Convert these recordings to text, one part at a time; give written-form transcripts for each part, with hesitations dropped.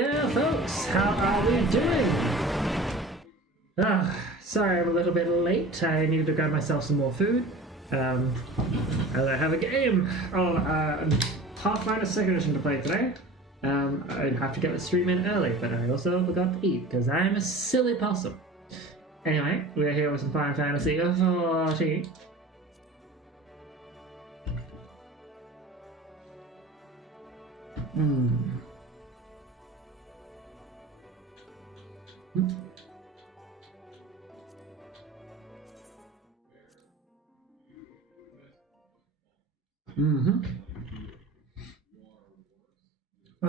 there, folks. How are we doing? Sorry I'm a little bit late. I needed to grab myself some more food. As I have a game of Pathfinder 2nd Edition to play today. I'd have to get the stream in early, but I also forgot to eat because I'm a silly possum. Anyway, we're here with some Final Fantasy 14.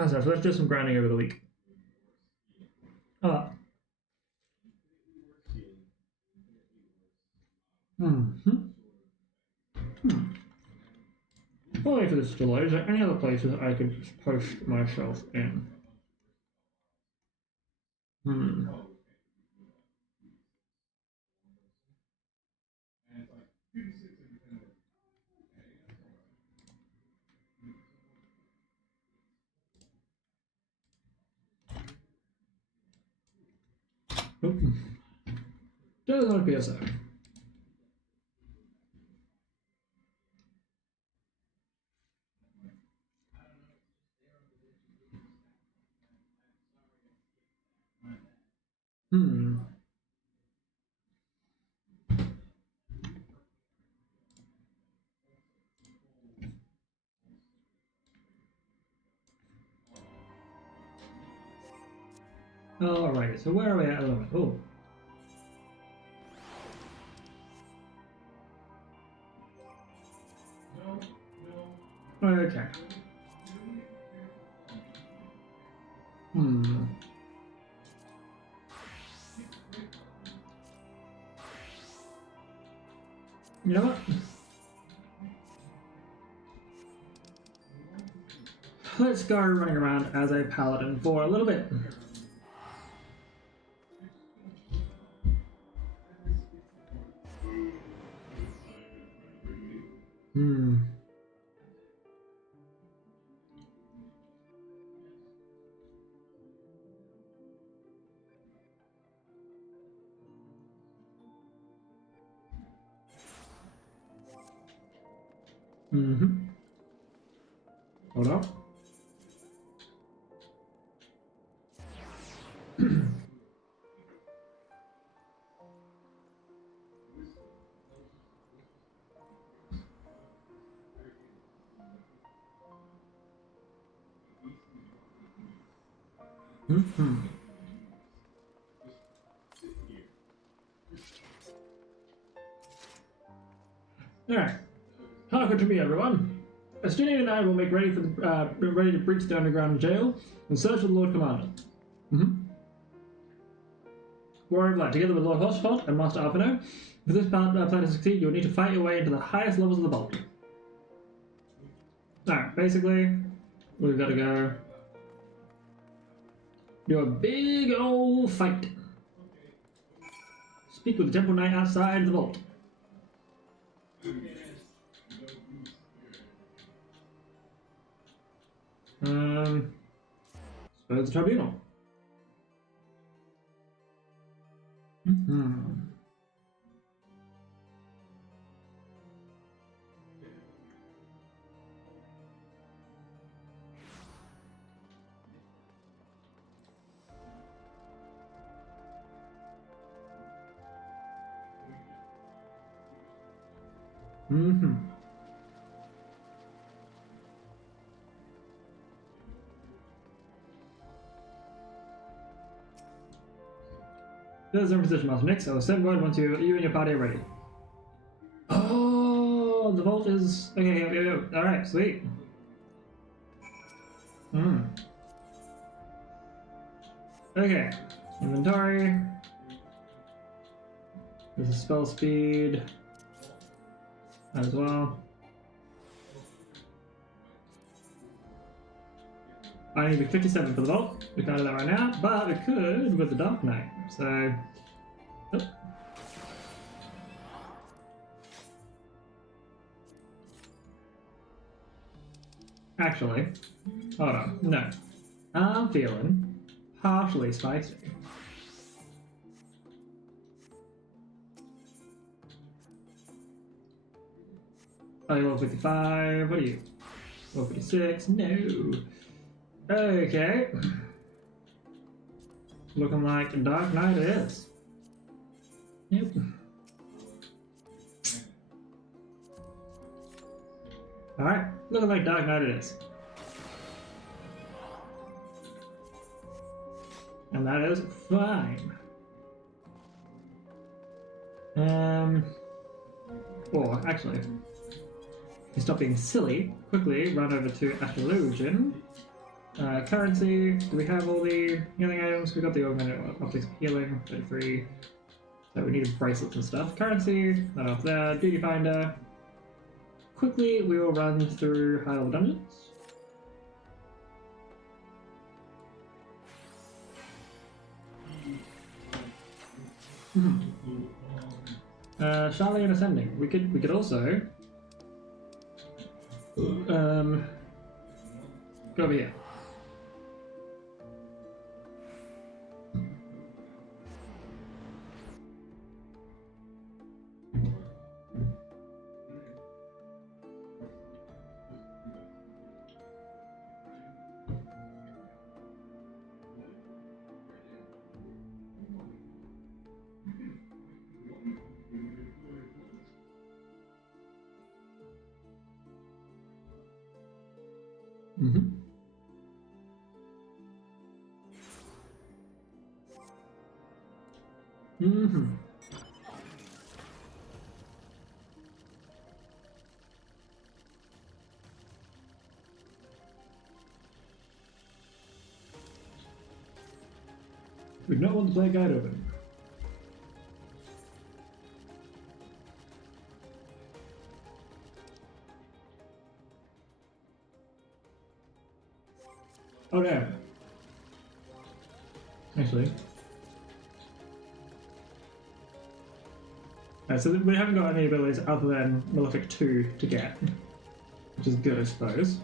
So let's do some grinding over the week. I'll wait for this to load. Is there any other places I could post myself in? Does not appear so. Alright, so where are we at the moment? Oh. Okay. You know what? Let's go running around as a paladin for a little bit. Hold on. Alright. Hearken to me, everyone. Estinian and I will make ready for ready to breach the underground jail and search for the Lord Commander. Warrior of Light, together with Lord Horsefalt and Master Alphino, for this plan to succeed, you will need to fight your way into the highest levels of the vault. Alright, basically, we've got to go do a big old fight. Speak with the Temple Knight outside the vault. Suppose the tribunal. This is in position, Master Nix. I will send word once you and your party are ready. Oh, the vault is... Okay, alright, sweet. Okay, inventory. This is spell speed as well. I need to be 57 for the vault. We can't do that right now, but we could with the Dark Knight. So, actually, hold on. No, I'm feeling partially spicy. Oh, you're 55. What are you? 56. No. Okay. Looking like a Dark Knight it is. Yep. Alright, looking like Dark Knight it is. And that is fine. Or, actually, to stop being silly, quickly run over to Eorzean. Currency, do we have all the healing items? We got the augmented optics healing, 33. So we needed bracelets and stuff. Currency, that off there. Duty finder. Quickly, we will run through high level dungeons. Charlie and ascending. We could also go over here. We do not want to play guide open. Oh damn. Actually. So we haven't got any abilities other than Malefic 2 to get, which is good I suppose.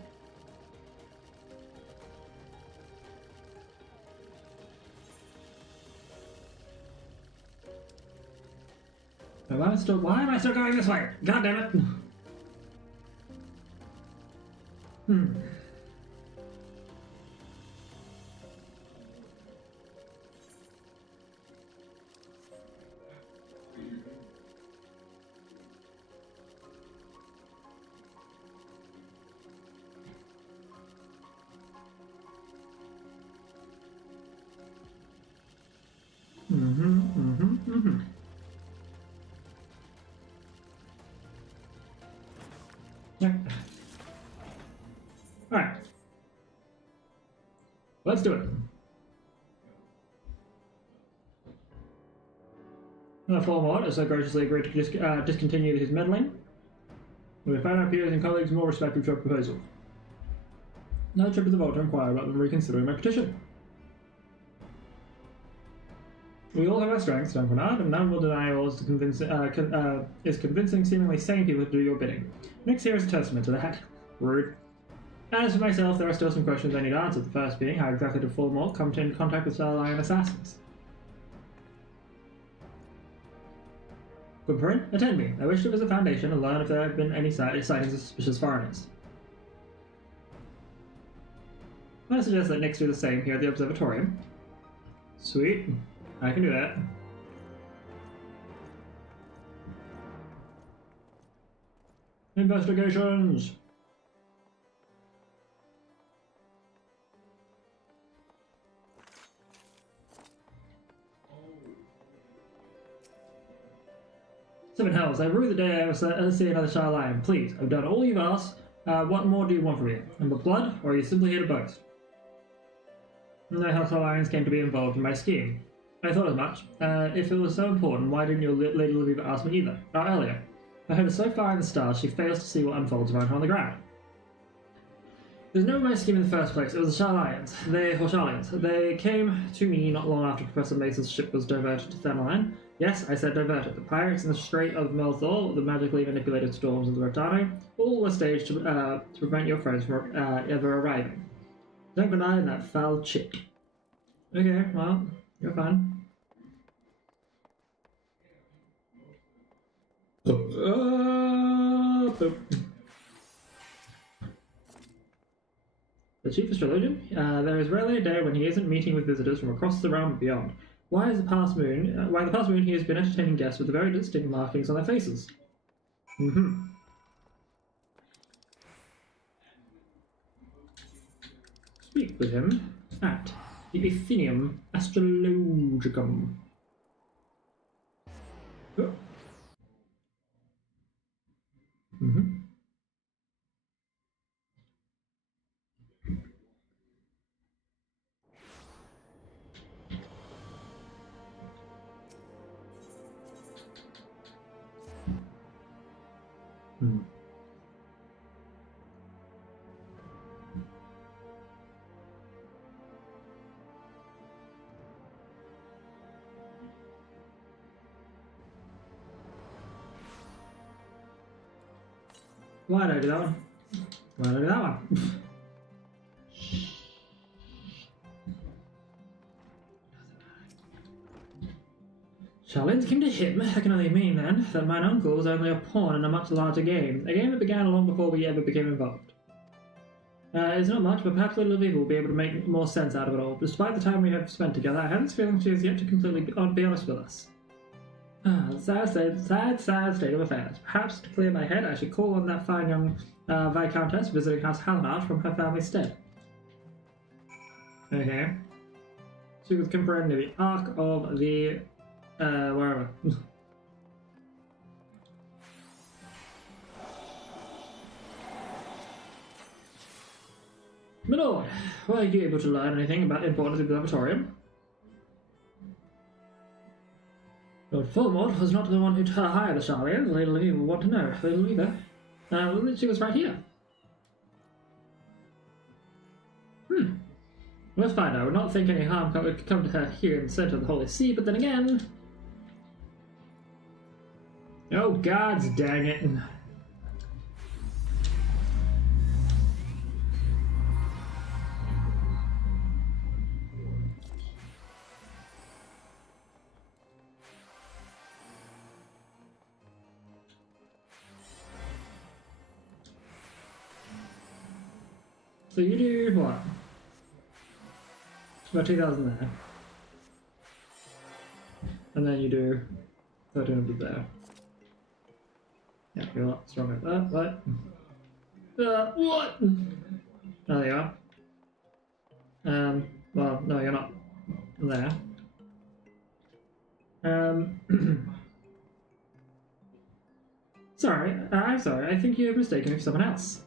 Why am I still going this way? God damn it! Yeah. Alright. Let's do it. Forward has so graciously agreed to discontinue his meddling. We found our peers and colleagues more respectful to our proposal. No trip to the vault to inquire about them reconsidering my petition. We all have our strengths, Don Bernard, and none will deny yours is convincing seemingly sane people to do your bidding. Next here is a testament to that. Rude. As for myself, there are still some questions I need answered. The first being, how exactly did Fullmort come into contact with Star Lion assassins? Gumperin, attend me. I wish to visit the Foundation and learn if there have been any sightings of suspicious foreigners. I suggest that Nix do the same here at the Observatorium. Sweet. I can do that. Investigations! Seven hells, I rue the day I will see another Shy Lion. Please, I've done all you've asked. What more do you want from me? And the blood, or are you simply here to boast? No House Lions came to be involved in my scheme. I thought as much. If it was so important, why didn't your Lady Lviva ask me either? Earlier. I heard her so far in the stars, she fails to see what unfolds around her on the ground. There's no my scheme in the first place. It was the Sharlians. They came to me not long after Professor Mason's ship was diverted to Thanaline. Yes, I said diverted. The pirates in the Strait of Melthor, the magically manipulated storms of the Rotano, all were staged to prevent your friends from ever arriving. Don't deny that foul chick. Okay, well, you're fine. The chief astrologian? There is rarely a day when he isn't meeting with visitors from across the realm and beyond. Why the past moon he has been entertaining guests with very distinct markings on their faces. Mm-hmm. Speak with him at the Athenaeum Astrologicum. Oh. Mm-hmm. Hmm. Why did I do that one? Why did I do that one? Charlene came to him. That can only mean, then, that mine uncle was only a pawn in a much larger game. A game that began long before we ever became involved. It's not much, but perhaps little Viva will be able to make more sense out of it all. Despite the time we have spent together, I have this feeling she has yet to completely be honest with us. Sad state of affairs. Perhaps to clear my head, I should call on that fine young Viscountess visiting House Hallinard from her family's stead. Okay. She was comparing the arc of the wherever. My lord, were you able to learn anything about the importance of the observatorium? Lord Fulmord was not the one who hired the Charlians. Lady Levy will want to know. Lady Levy, she was right here. Let's find out. I would not think any harm could come to her here in the center of the Holy See, but then again... Oh, gods dang it. So you do what? About 2,000 there. And then you do 1,300 there. Yeah, you're a lot stronger. What? What? Oh, there you are. Well, no, you're not there. Sorry, I'm sorry. I think you've mistaken me for someone else.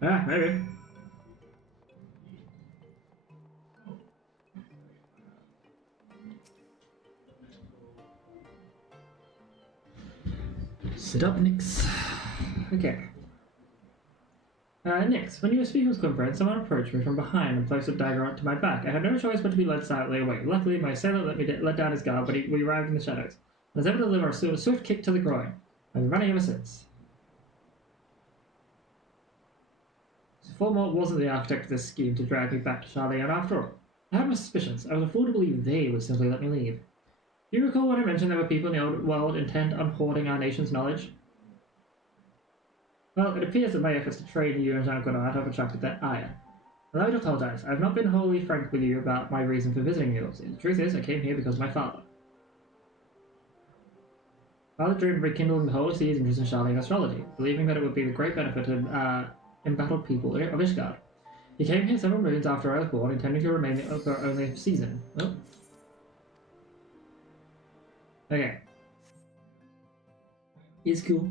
Ah, maybe. Sit up, Nix. Okay. Nix, when you were speaking with Quimper, someone approached me from behind and placed a dagger onto my back. I had no choice but to be led silently away. Luckily, my sailor let down his guard, but we arrived in the shadows. I was able to deliver a swift kick to the groin. I've been running ever since. Fulmort wasn't the architect of this scheme to drag me back to Charlian after all. I had my suspicions. I was a fool to believe they would simply let me leave. Do you recall when I mentioned there were people in the old world intent on hoarding our nation's knowledge? Well, it appears that my efforts to train you and Jean Guinard have attracted their ire. Allow me to apologize. I have not been wholly frank with you about my reason for visiting you. The truth is, I came here because of my father. Father dreamed of rekindling the whole sea's interest in Charlian astrology, believing that it would be a great benefit to embattled people of Ishgard. He came here several moons after I was born, intending to remain for only a season. Oh. Okay. He's cool.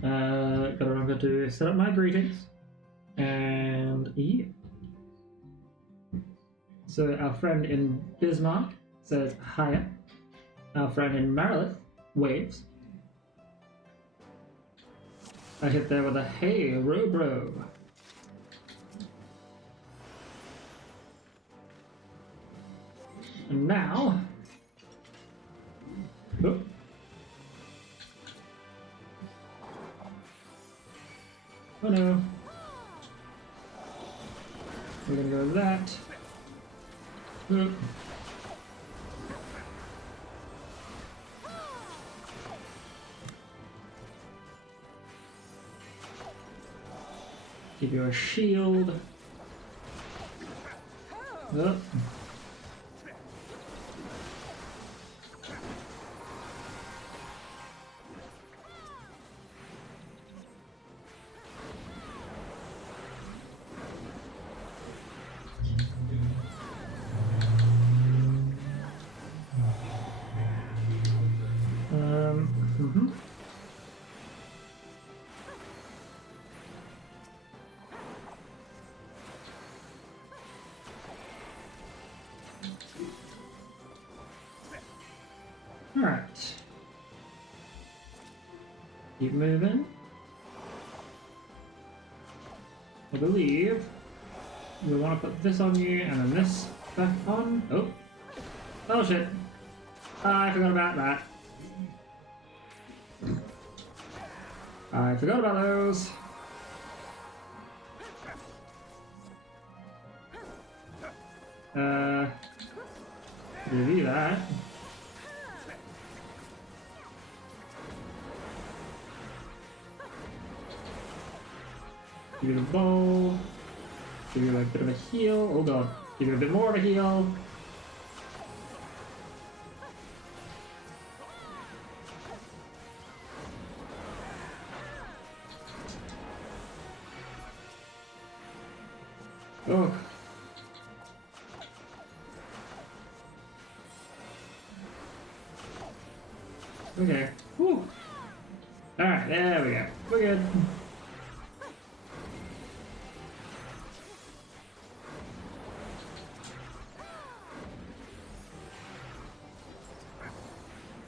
Gotta remember to set up my greetings. And yeah. So our friend in Bismarck says hiya. Our friend in Marilith waves. I hit there with a hey, bro. And now... Oh. Oh no. We're gonna go with that. Hmm. Give you a shield. Oh. Mm-hmm. All right. Keep moving. I believe we want to put this on you and then this back on. Oh. Oh shit. I forgot about that. I forgot about those. Review that. Give you a bowl. Give you a bit of a heal. Oh god. Give you a bit more of a heal. Oh. Okay. Whew. Alright, there we go. We're good.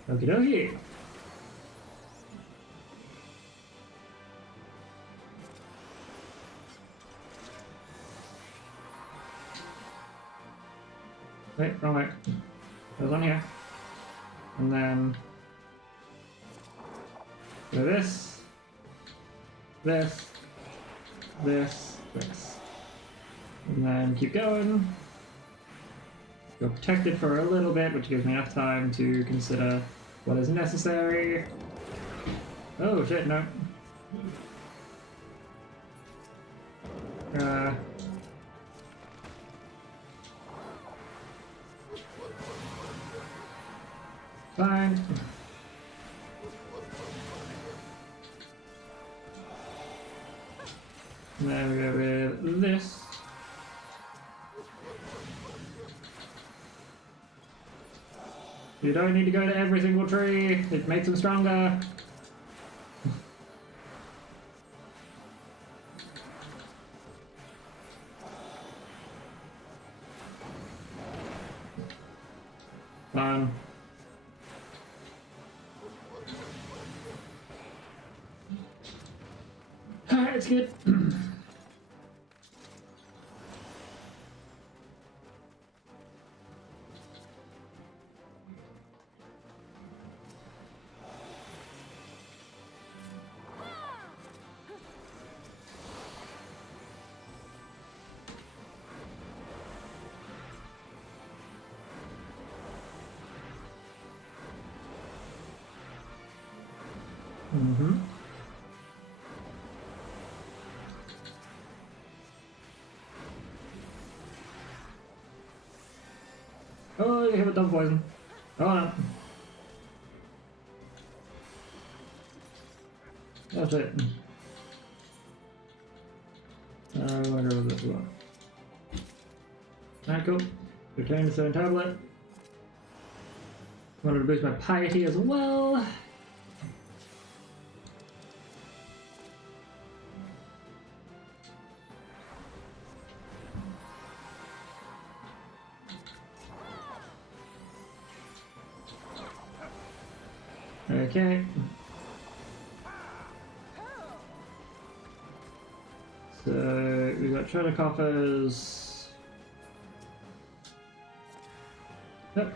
Okie dokie. Wait, wrong way. Goes on here. And then do this, this, this, this. And then keep going. You're protected for a little bit, which gives me enough time to consider what is necessary. Oh shit, no. Fine. And then we go with this. You don't need to go to every single tree, it makes them stronger. Fine. Alright, it's good. Mm-hmm. Oh, you have a dog poison. Oh no. That's it. I want to go with this one. Alright, cool. Return the stone tablet. Wanted to boost my piety as well. Okay. So we got treasure coffers. Yep.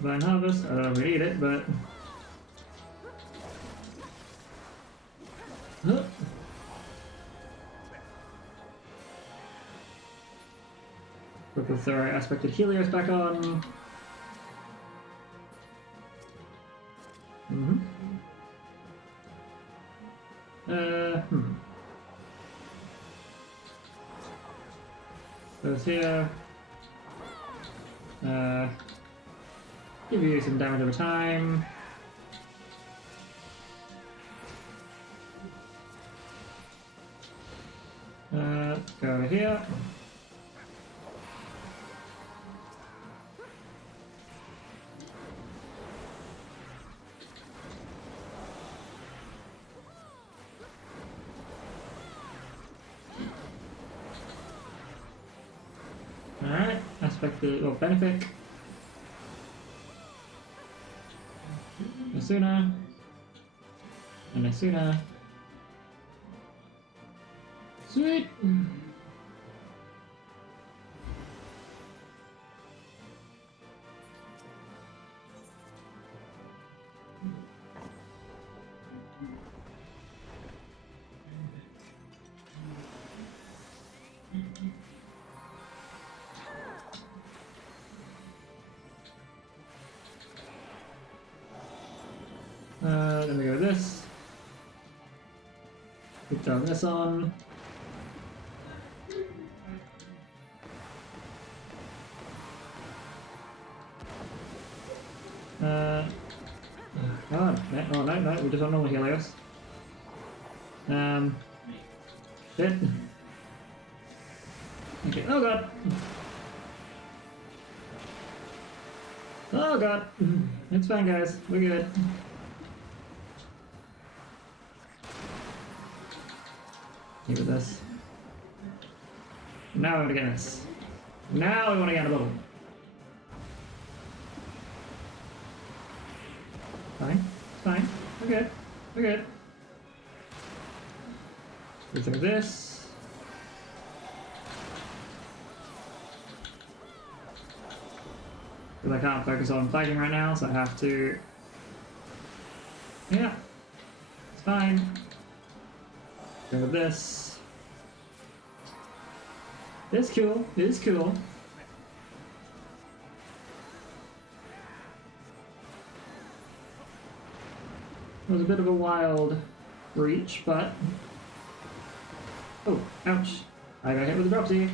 Vine harvest. I don't really eat it, but Put the thorough aspected Helios back on. Mm-hmm. Goes here. Give you some damage over time. Go over here. Alright, aspected or benefic. No sooner. And no sooner. Sweet! Then we go with this. We turn this on. God, oh no, we just don't normal Helios. Shit. Okay, oh god. Oh god. It's fine, guys. We're good. Here with this. Now we want to get this. Now we want to get a bubble. Fine. It's fine. We're good. We're good. Let's look at this. Because I can't focus on fighting right now, so I have to... Yeah. It's fine. Go with this. It's cool. It's cool. It was a bit of a wild reach, but... Oh, ouch. I got hit with a dropsy.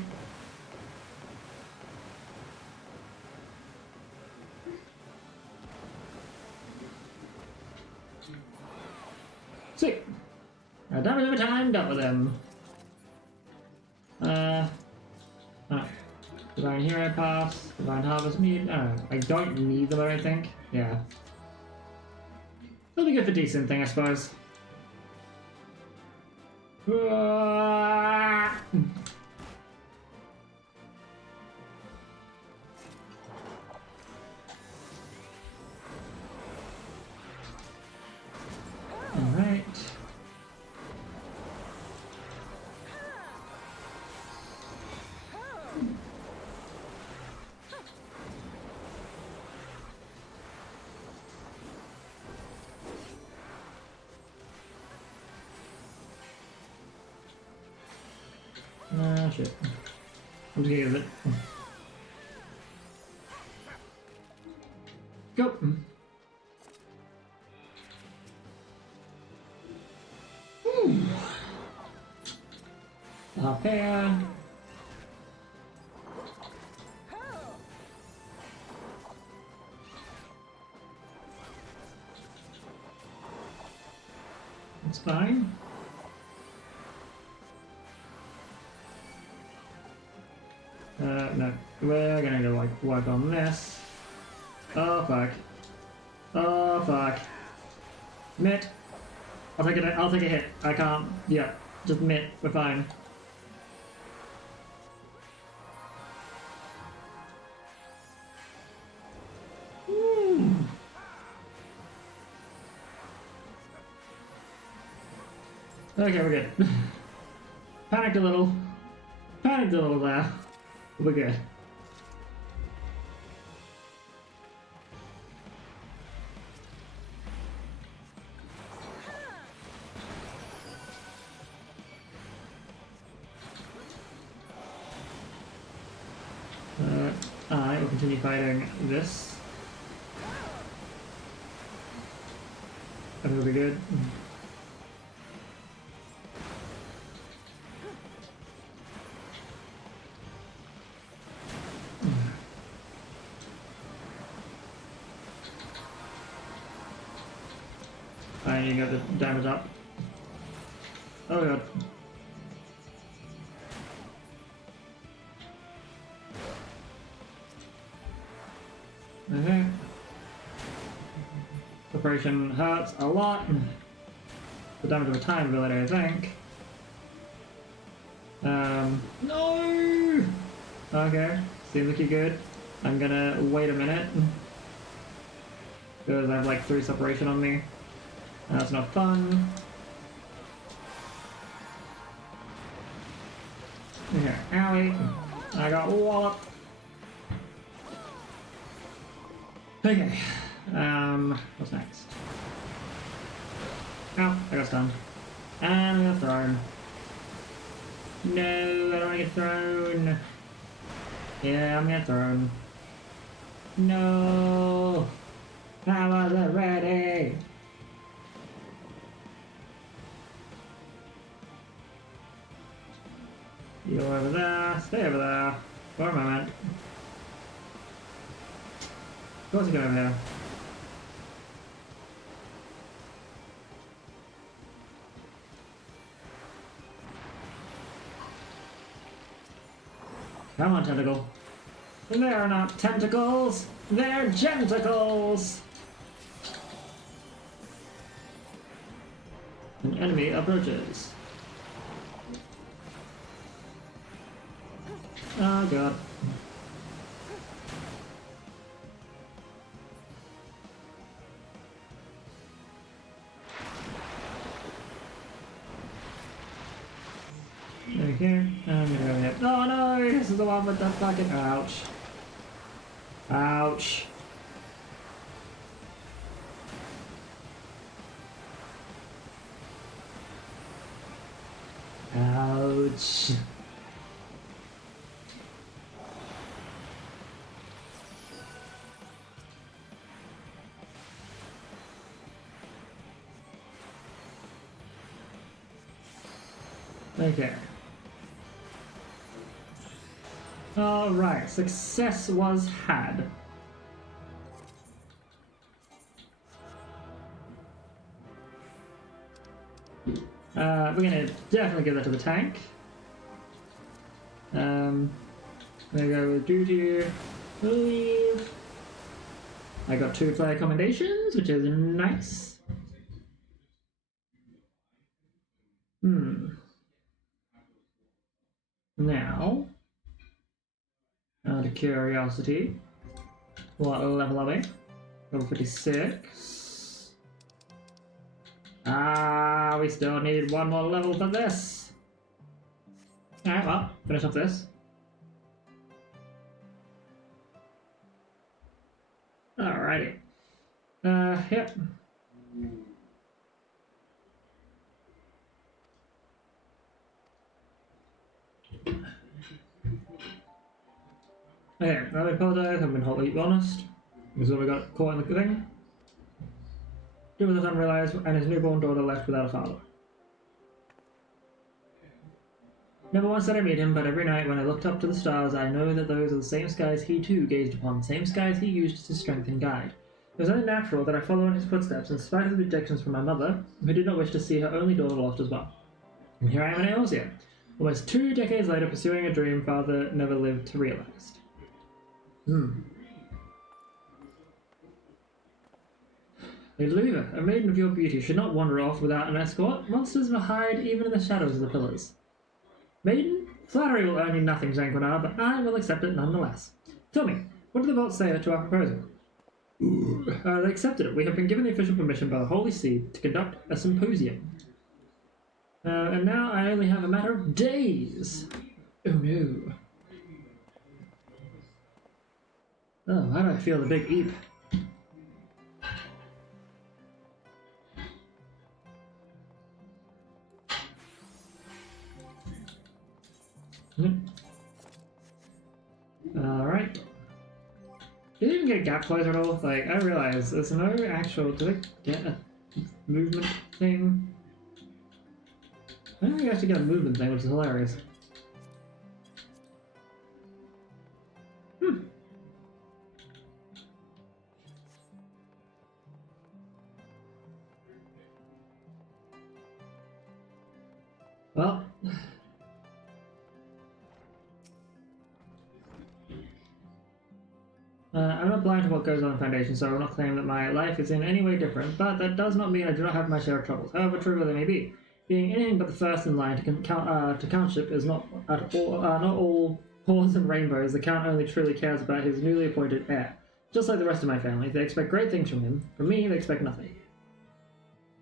Sweet. Damage over time, dealt with them. Divine Hero Pass, Divine Harvest Mead. I don't need them, I don't think. Yeah. That'll be good for decent thing, I suppose. Alright. Shit. I'm just gonna get it. Go! Up here. It's fine. No, we're gonna go like work on this. Oh fuck. Oh fuck. Mitt. I'll take it. I'll take a hit. I can't. Yeah, just mitt. We're fine. Okay, we're good. Panicked a little. Panicked a little there. We're good. continue fighting this. I think it'll be good. I need to get the damage up. Oh god. Okay. Separation hurts a lot. The damage of a time ability, I think. No! Okay, seems like you're good. I'm gonna wait a minute. Because I have like 3 separation on me. That's not fun. Okay, owie. I got walloped. Okay. What's next? Oh, I got stunned. And I got thrown. No, I don't want to get thrown. Yeah, I'm getting thrown. No! I wasn't ready! You go over there, stay over there. For a moment. Of course you go over here. Come on, tentacle. They're not tentacles! They're gentacles! An enemy approaches. Oh god. Okay, I'm gonna go ahead. Oh no, this is the one with the fucking ouch. Ouch. Ouch. Okay. Alright, success was had. We're gonna definitely give that to the tank. I'm gonna go with duty, leave. I got 2 player commendations, which is nice. Now, out of curiosity, what level are we? Level 56. Ah, we still need 1 more level for this. Alright, well, finish off this. Alrighty. Yep. Okay, I apologize, I've been wholly honest. This is what we got caught in the thing. He was unrealized, and his newborn daughter left without a father. Never once did I meet him, but every night when I looked up to the stars, I know that those are the same skies he too gazed upon, the same skies he used to strength and guide. It was only natural that I follow in his footsteps, in spite of the objections from my mother, who did not wish to see her only daughter lost as well. And here I am in Eorzean, almost 2 decades later, pursuing a dream father never lived to realize. Lady Louisa, a maiden of your beauty should not wander off without an escort. Monsters will hide even in the shadows of the pillars. Maiden, flattery will earn you nothing, Zanquinar, but I will accept it nonetheless. Tell me, what did the vault say to our proposal? They accepted it. We have been given the official permission by the Holy See to conduct a symposium. And now I only have a matter of days. Oh no. Oh, why do I feel the big eep? Alright. even get gap closer at all? Like, I realize there's no actual... Did I get a movement thing? I don't think I actually get a movement thing, which is hilarious. Well... I'm not blind to what goes on in Foundation, so I will not claim that my life is in any way different, but that does not mean I do not have my share of troubles, however trivial they may be. Being anything but the first in line to countship is not all paws and rainbows. The Count only truly cares about his newly appointed heir. Just like the rest of my family, they expect great things from him. From me, they expect nothing.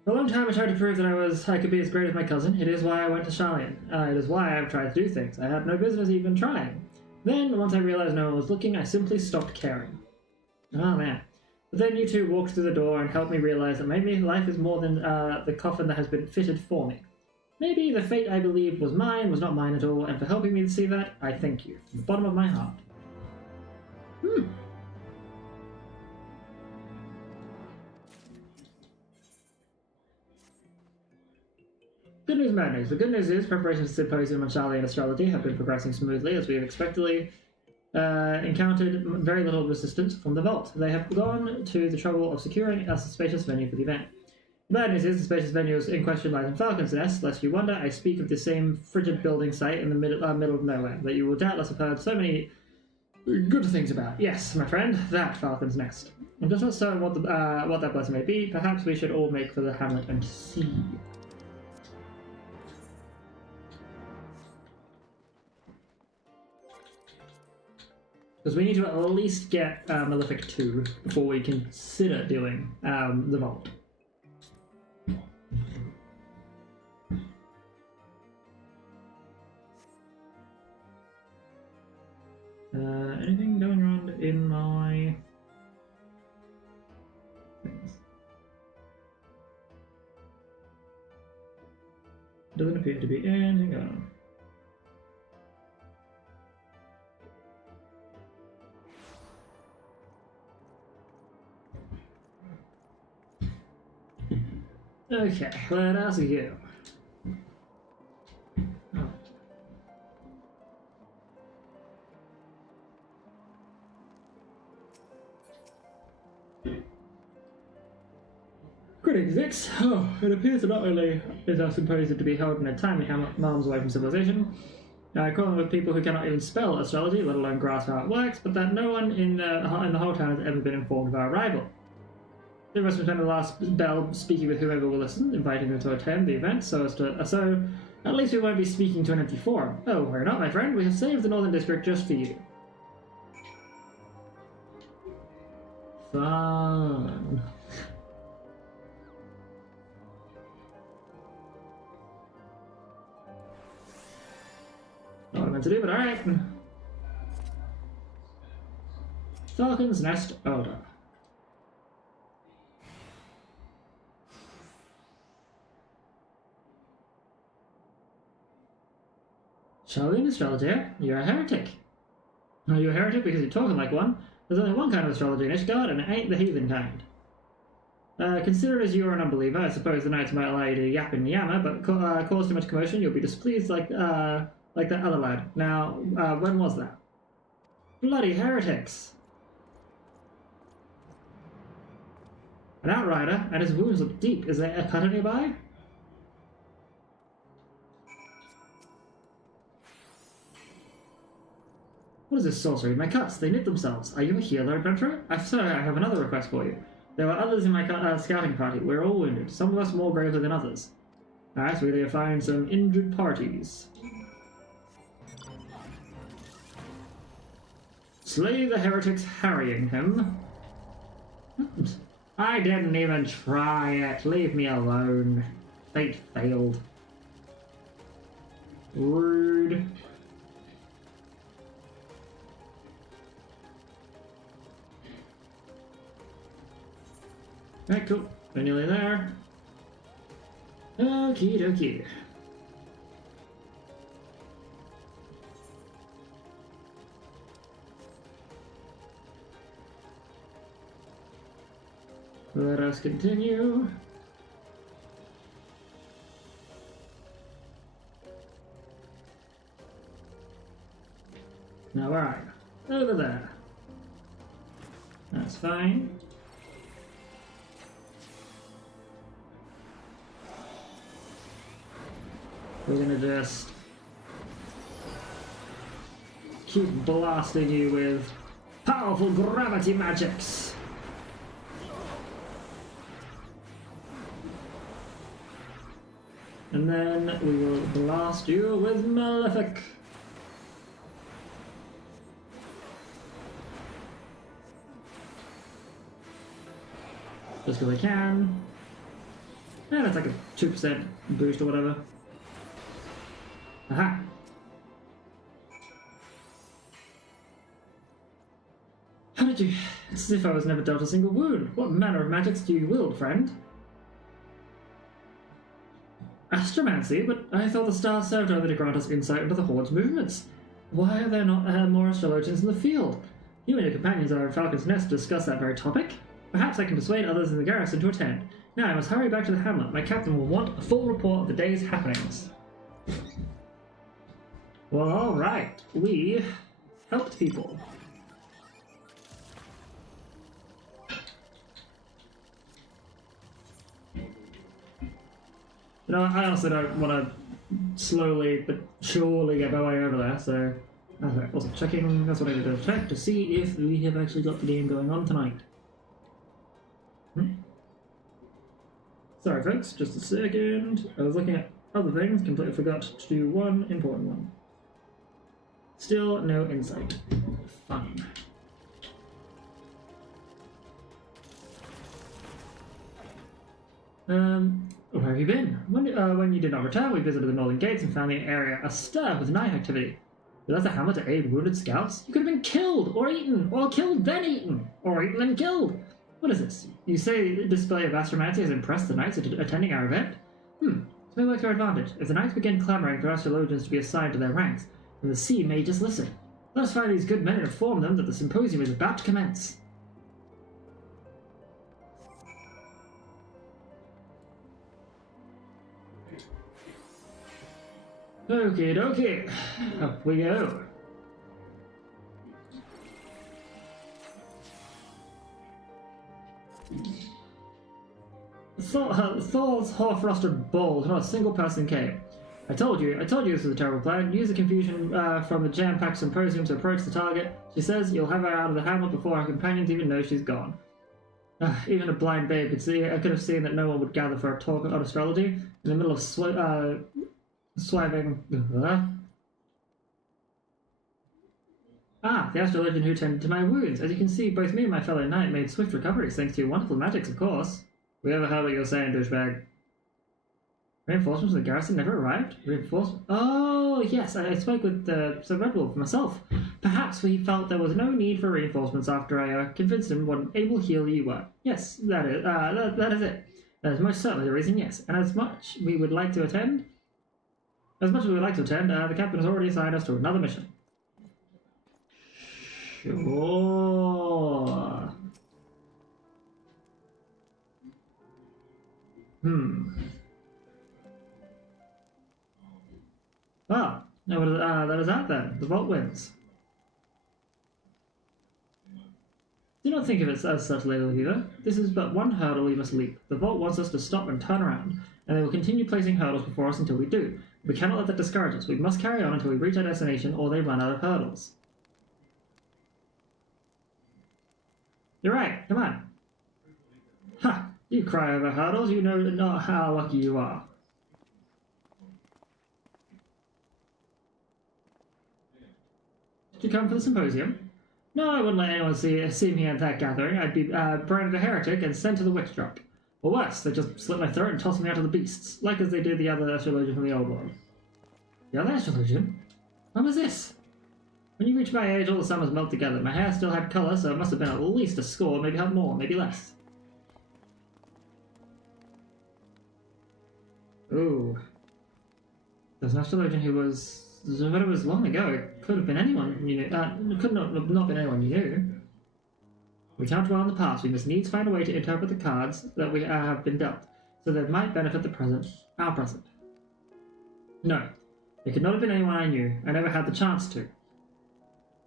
For a long time I tried to prove that I could be as great as my cousin. It is why I went to Charlene. It is why I have tried to do things. I had no business even trying. Then, once I realized no one was looking, I simply stopped caring. Oh man. But then you two walked through the door and helped me realize that maybe life is more than the coffin that has been fitted for me. Maybe the fate I believed was mine was not mine at all, and for helping me to see that, I thank you. From the bottom of my heart. Good news, bad news. The good news is preparations for Symposium on Charlie Astrology have been progressing smoothly, as we have expectedly encountered very little resistance from the Vault. They have gone to the trouble of securing a spacious venue for the event. The bad news is the spacious venue in question lies in Falcon's Nest. Lest you wonder, I speak of the same frigid building site in the middle of nowhere that you will doubtless have heard so many good things about. Yes, my friend, that Falcon's Nest. I'm just not certain what that blessing may be. Perhaps we should all make for the hamlet and see. Because we need to at least get Malefic 2 before we consider doing the Vault. Anything going around in my things? Doesn't appear to be anything going on. Okay, let us go. Oh. Greetings, Zix. Oh, it appears that not only is our symposium to be held in a timely miles away from civilization, calling with people who cannot even spell astrology, let alone grasp how it works, but that no one in the whole town has ever been informed of our arrival. We must spend the last bell speaking with whoever will listen, inviting them to attend the event, so at least we won't be speaking to an empty forum. Oh, worry not, my friend. We have saved the Northern District just for you. Fun. Not what I meant to do, but alright. Falcon's Nest Order. Charlene Astrologer, you're a heretic. Are you a heretic because you're talking like one? There's only one kind of astrology in Ishgard, and it ain't the heathen kind. Consider it as you're an unbeliever. I suppose the knights might allow you to yap and yammer, but cause too much commotion, you'll be displeased like that other lad. Now, when was that? Bloody heretics! An outrider, and his wounds look deep. Is there a cutter nearby? What is this sorcery? My cuts, they knit themselves. Are you a healer, adventurer? Sir, I have another request for you. There are others in my scouting party. We're all wounded, some of us more gravely than others. Alright, so we need to find some injured parties. Slay the heretics harrying him. I didn't even try it. Leave me alone. Fate failed. Rude. Alright, cool. We're nearly there. Okie dokie. Let us continue. Now where are you? Over there. That's fine. We're gonna just keep blasting you with powerful gravity magics. And then we will blast you with Malefic. Just because I can. And it's like a 2% boost or whatever. Aha! How did you? It's as if I was never dealt a single wound. What manner of magics do you wield, friend? Astromancy? But I thought the stars served only to grant us insight into the Horde's movements. Why are there not more astrologians in the field? You and your companions are in Falcon's Nest to discuss that very topic. Perhaps I can persuade others in the garrison to attend. Now I must hurry back to the hamlet. My captain will want a full report of the day's happenings. Well, alright. We helped people. You know, I honestly don't want to slowly but surely get my way over there, so... Okay, also checking, that's what I did to check, to see if we have actually got the game going on tonight. Sorry folks, just a second. I was looking at other things, completely forgot to do one important one. Still no insight. Fun. Where have you been? When you did not return, we visited the northern gates and found the area astir with night activity. You left the hamlet to aid wounded scouts? You could have been killed, or eaten, or killed then eaten, or eaten then killed. What is this? You say the display of astromancy has impressed the knights attending our event? It may work to our advantage. If the knights begin clamouring for astrologians to be assigned to their ranks, then the sea may just listen. Let us find these good men and inform them that the symposium is about to commence. Okie dokie. Up we go. Thor's half-rusted balls, not a single person came. I told you this was a terrible plan. Use the confusion from the jam-packed symposium to approach the target. She says you'll have her out of the hamlet before her companions even know she's gone. Even a blind babe could see. I could have seen that no one would gather for a talk on astrology in the middle of swiving. The astrologian who tended to my wounds. As you can see, both me and my fellow knight made swift recoveries thanks to your wonderful magics, of course. We overheard what you were saying, douchebag. Reinforcements from the garrison never arrived? Reinforcements? Oh, yes, I spoke with Sir Red Wolf myself. Perhaps we felt there was no need for reinforcements after I convinced him what an able healer you were. Yes, that is it. That is most certainly the reason, yes. And as much as we would like to attend, the captain has already assigned us to another mission. Sure. Well, that is that then. The vault wins. Do not think of it as such, Lady Leader. This is but one hurdle we must leap. The vault wants us to stop and turn around, and they will continue placing hurdles before us until we do. We cannot let that discourage us. We must carry on until we reach our destination, or they run out of hurdles. You're right. Come on. Ha! You cry over hurdles. You know not how lucky you are. Did you come for the symposium? No, I wouldn't let anyone see me at that gathering. I'd be branded a heretic and sent to the witch drop. Or worse, they'd just slit my throat and toss me out to the beasts, like as they did the other astrologian from the old world. The other astrologian? When was this? When you reach my age, all the summers melt together. My hair still had colour, so it must have been at least a score, maybe had more, maybe less. Ooh. There's an astrologian who was... But it was long ago. It could have been anyone you knew. It could not have not been anyone you knew. We can't dwell on the past. We must needs find a way to interpret the cards that we have been dealt, so that it might benefit the present, our present. No, it could not have been anyone I knew. I never had the chance to.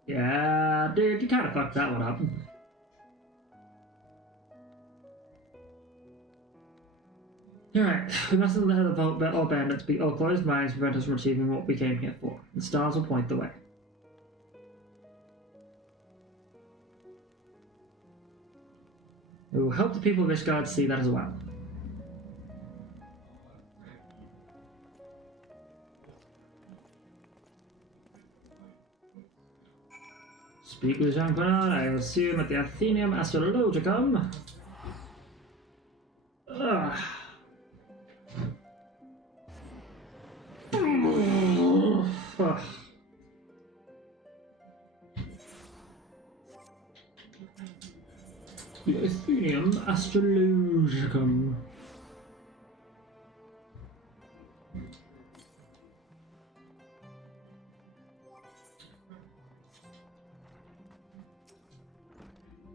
Yeah, dude, you kind of fucked that one up. Alright, we mustn't let the vault or bandits be all closed minds prevent us from achieving what we came here for. The stars will point the way. We will help the people of Ishgard see that as well. Speak with Jean Bernard, I assume at the Athenaeum Astrologicum. Ugh. Ugh. The Athenaeum Astrologicum.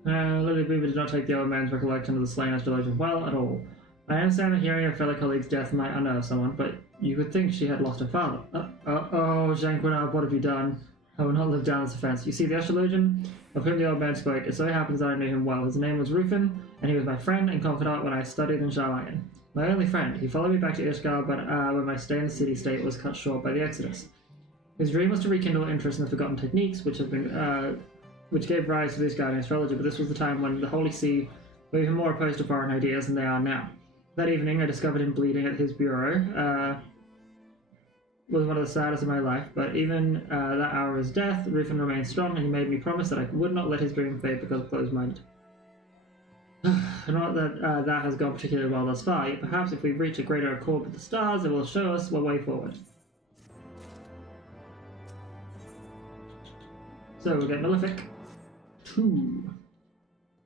Lily Beaver did not take the old man's recollection of the slain astrologian well at all. I understand that hearing her fellow colleague's death might unnerve someone, but you could think she had lost her father. Oh, Jean Quinard, what have you done? I will not live down this offense. You see, the astrologian of whom the old man spoke, it so happens that I knew him well. His name was Rufin, and he was my friend and confidant when I studied in Sharlayan. My only friend. He followed me back to Ishgard, but when my stay in the city-state was cut short by the Exodus. His dream was to rekindle interest in the forgotten techniques which gave rise to this guiding astrology, but this was the time when the Holy See were even more opposed to foreign ideas than they are now. That evening, I discovered him bleeding at his bureau. Was one of the saddest of my life, but even that hour of his death, Rufin remained strong, and he made me promise that I would not let his dream fade because of closed-minded. Not that that has gone particularly well thus far, yet perhaps if we reach a greater accord with the stars, it will show us a way forward. So we get Malefic 2.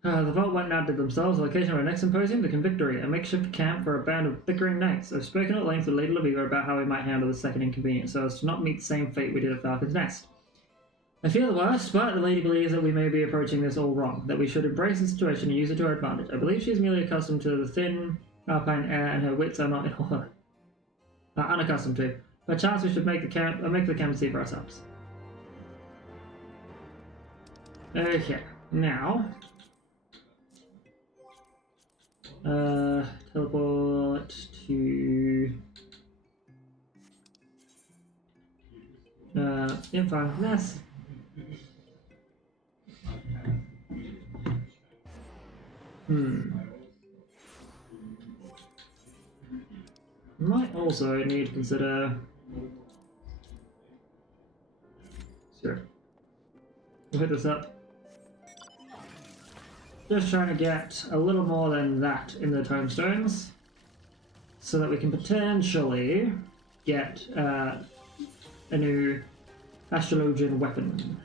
The vault went and outdid themselves. The location of our next symposium, the Convictory, a makeshift camp for a band of bickering knights. I've spoken at length with Lady Laviva about how we might handle the second inconvenience, so as to not meet the same fate we did at Falcon's Nest. I fear the worst, but the lady believes that we may be approaching this all wrong, that we should embrace the situation and use it to our advantage. I believe she is merely accustomed to the thin alpine air, and her wits are not unaccustomed to. Perchance we should make the camp see for ourselves. Okay, now teleport to Falcon's Nest. Might also need to consider. Sure. We'll hit this up. Just trying to get a little more than that in the tomestones, so that we can potentially get a new astrologian weapon.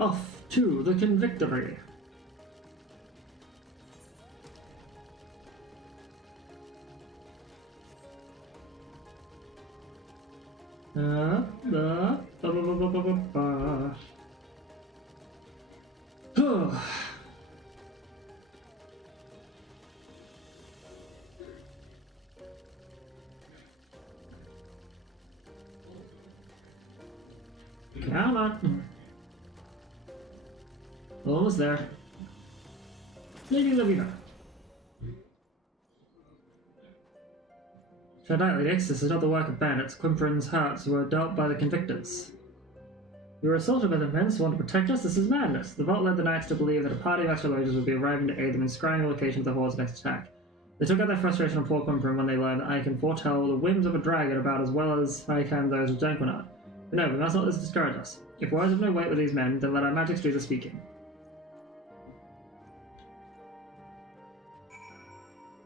Off to the Convictory. Come on. Almost there. Lady Lavina. Shadilix, this is not the work of bandits. Quimperin's hearts were dealt by the convictors. We were assaulted by the men who want to protect us. This is madness. The vault led the knights to believe that a party of astrologers would be arriving to aid them in scrying the location of the Horde's next attack. They took out their frustration on poor Quimperin when they learned that I can foretell the whims of a dragon about as well as I can those of Janquinard. But no, we must not let this discourage us. If words have no weight with these men, then let our magics do the speaking.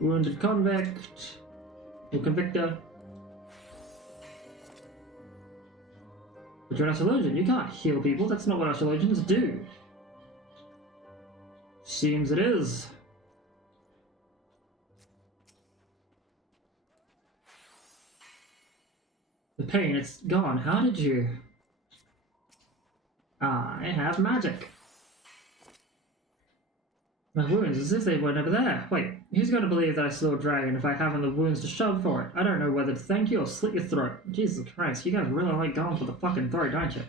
Wounded convict. Or convictor. But you're an astrologian. You can't heal people. That's not what astrologians do. Seems it is. The pain, it's gone. How did you? I have magic. My wounds, as if they were never there. Wait, who's going to believe that I slew a dragon if I haven't the wounds to shove for it? I don't know whether to thank you or slit your throat. Jesus Christ, you guys really like going for the fucking throat, don't you?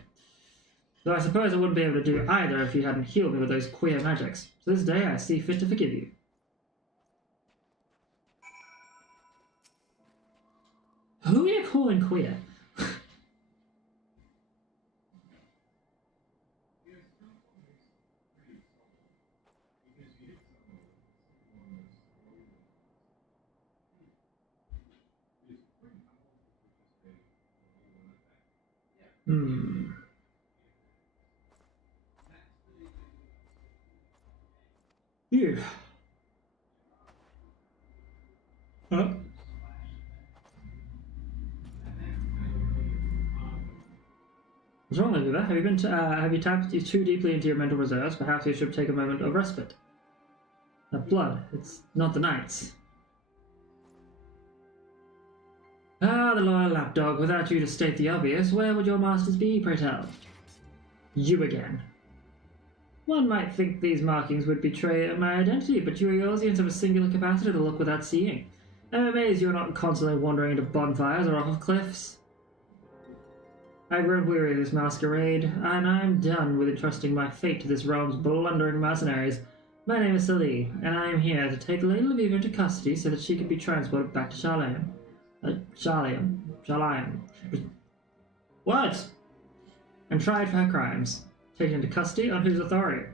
Though I suppose I wouldn't be able to do either if you hadn't healed me with those queer magics. To this day, I see fit to forgive you. Who are you calling queer? Hmm. You. Huh? What's wrong, Olivia? Have you tapped too deeply into your mental reserves? Perhaps you should take a moment of respite. That blood, it's not the knight's. Ah, the loyal lapdog. Without you to state the obvious, where would your masters be, pray tell? You again. One might think these markings would betray my identity, but you Eorzeans have a singular capacity to look without seeing. I'm amazed you're not constantly wandering into bonfires or off of cliffs. I've grown weary of this masquerade, and I'm done with entrusting my fate to this realm's blundering mercenaries. My name is Salih, and I am here to take Lady Laviva into custody so that she can be transported back to Sharlayan. Sharlayan. What? And tried for her crimes. Taken into custody on whose authority?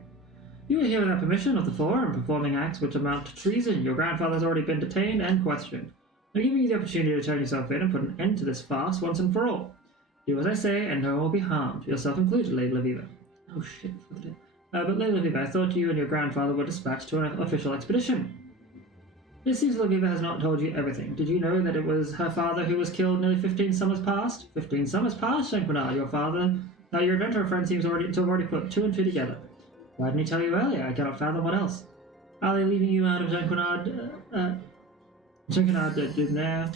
You are here without permission of the four and performing acts which amount to treason. Your grandfather has already been detained and questioned. I'm giving you the opportunity to turn yourself in and put an end to this farce once and for all. Do as I say, and no one will be harmed, yourself included, Lady Laviva. Oh shit, but Lady Laviva, I thought you and your grandfather were dispatched to an official expedition. It seems Laviva has not told you everything. Did you know that it was her father who was killed nearly 15 summers past? 15 summers past, Shanquinard, your father... your adventurer friend seems to have already put two and two together. Why didn't he tell you earlier? I cannot fathom what else. Are they leaving you out of Shanquinard? Shanquinard didn't there?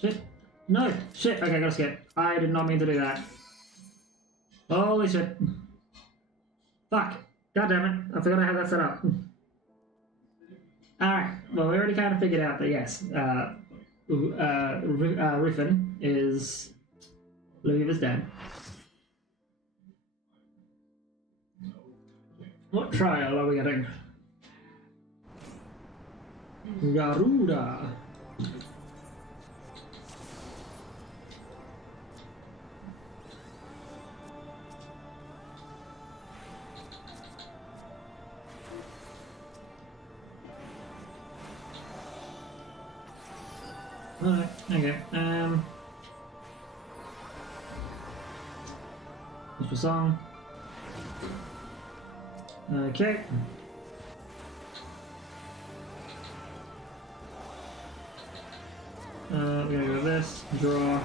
Shit. No! Shit! Okay, gotta skip. I did not mean to do that. Holy shit. Fuck. God damn it. I forgot I had that set up. Alright. Well, we already kind of figured out that yes, Riffin is... Laviva's dead. What trial are we getting? Garuda. Alright, okay. What's the song? Okay. We're gonna go with this. Draw.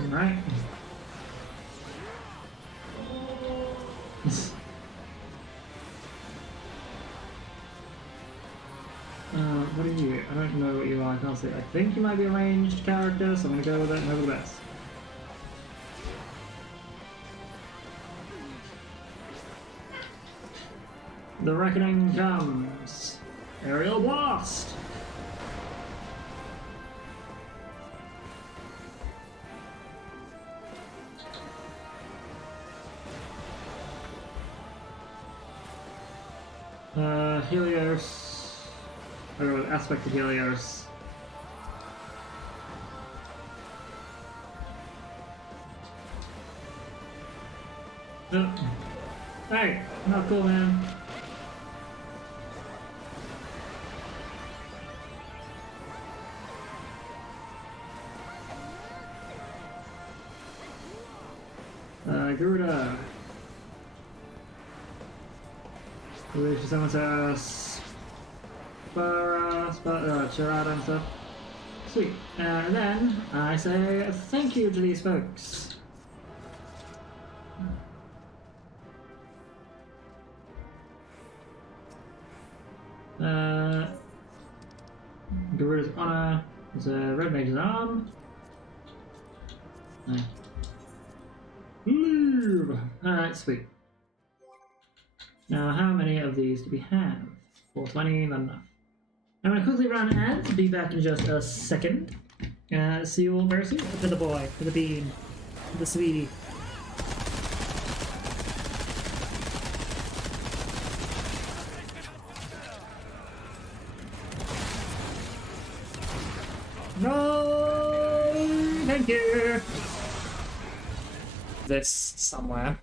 Alright. What are you? I don't know what you are, I can't see. I think you might be a ranged character, so I'm gonna go with it and hope for the best. The reckoning comes. Aerial blast! Helios. I'll go with Aspect of Helios. Oh. Hey, not cool, man. Garuda. Which someone says Charada and stuff. Sweet. And then I say thank you to these folks. It's a red mage's arm. Nice. Move! Alright, sweet. Now, how many of these do we have? 420, not enough. I'm gonna quickly run ads, be back in just a second. See you all very soon. For the boy, for the bean, for the sweetie. No! Thank you! This somewhere.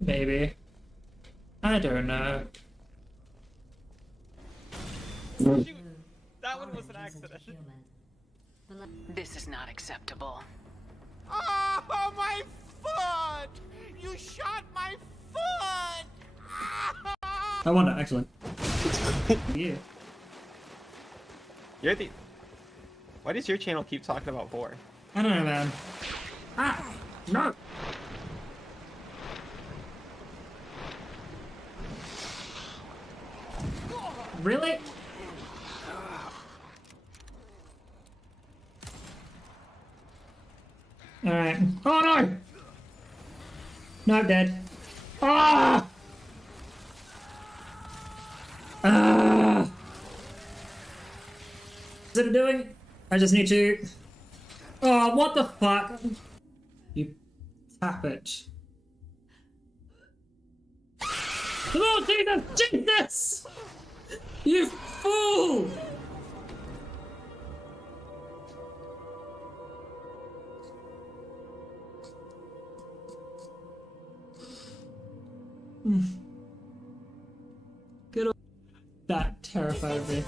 Maybe. I don't know. Shoot! That one was an accident. This is not acceptable. Oh, my foot! You shot my foot! I won it, excellent. Yeah. You're the... Why does your channel keep talking about boar? I don't know, man. Ah! No! Really? Alright. Oh no! No, I'm dead. Ah! Ah! Is it doing? I just need to... Oh, what the fuck? You tap it. Oh, Jesus! Jesus! You fool! Good old... That terrified me.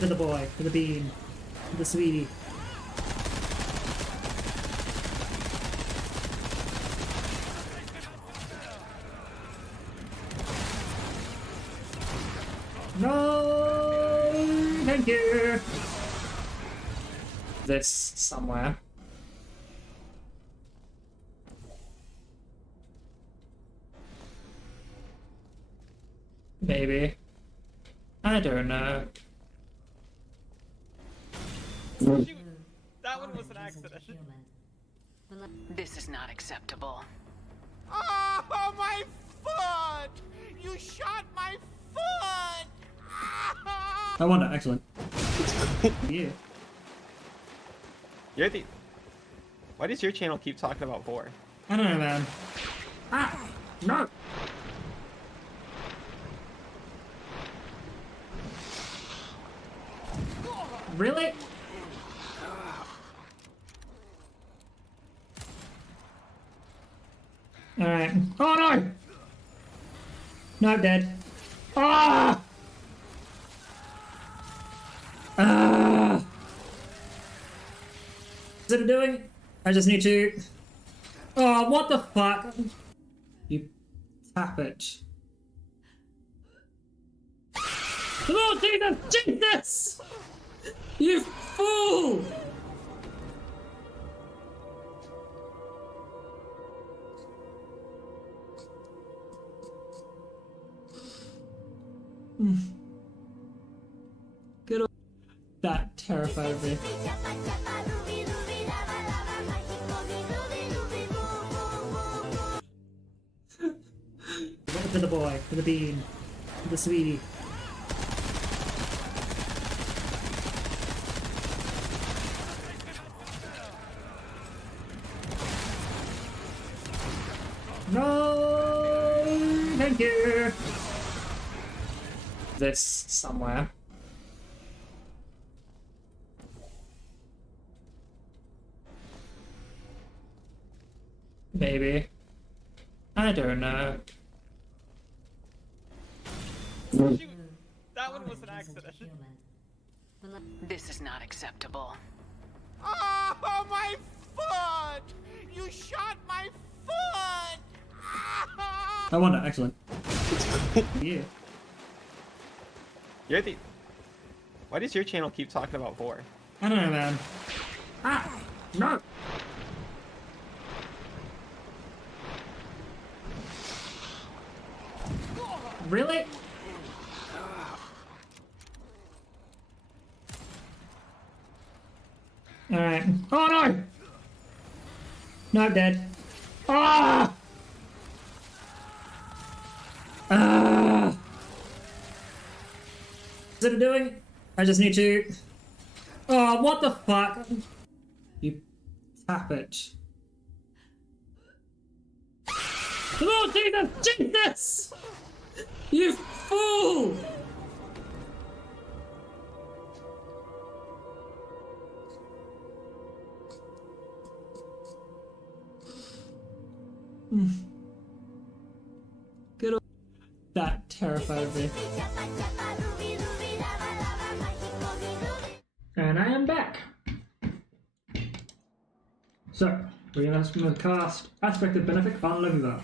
For the boy, for the bean, for the sweetie. No! Thank you! This somewhere. Maybe. I don't know. Shoot! That one was an accident. This is not acceptable. Oh, my foot! You shot my foot! I won it, excellent. Yeah. You're the... Why does your channel keep talking about boar? I don't know, man. Ah! No! Really? Alright. Oh no! No, I'm dead. Ah! Ah! Is it doing? I just need to... Oh, what the fuck? You tap it. Oh, Jesus! Jesus! You fool! Good old... That terrified me. For the boy, for the bean, for the sweetie. No! Thank you! This somewhere. Maybe. I don't know. Shoot! That one was an accident. This is not acceptable. Oh, my foot! You shot my foot! I won it, excellent. Yeah. You're the... Why does your channel keep talking about boar? I don't know, man. Ah! No! Really? Alright. Oh no! No, I'm dead. Ah! Ah! What's it doing? I just need to... Oh, what the fuck? You tap it. Oh, Jesus! Jesus! You fool! Good old... That terrified me. And I am back. So, we're going to cast Aspect of Benefic on Levivar.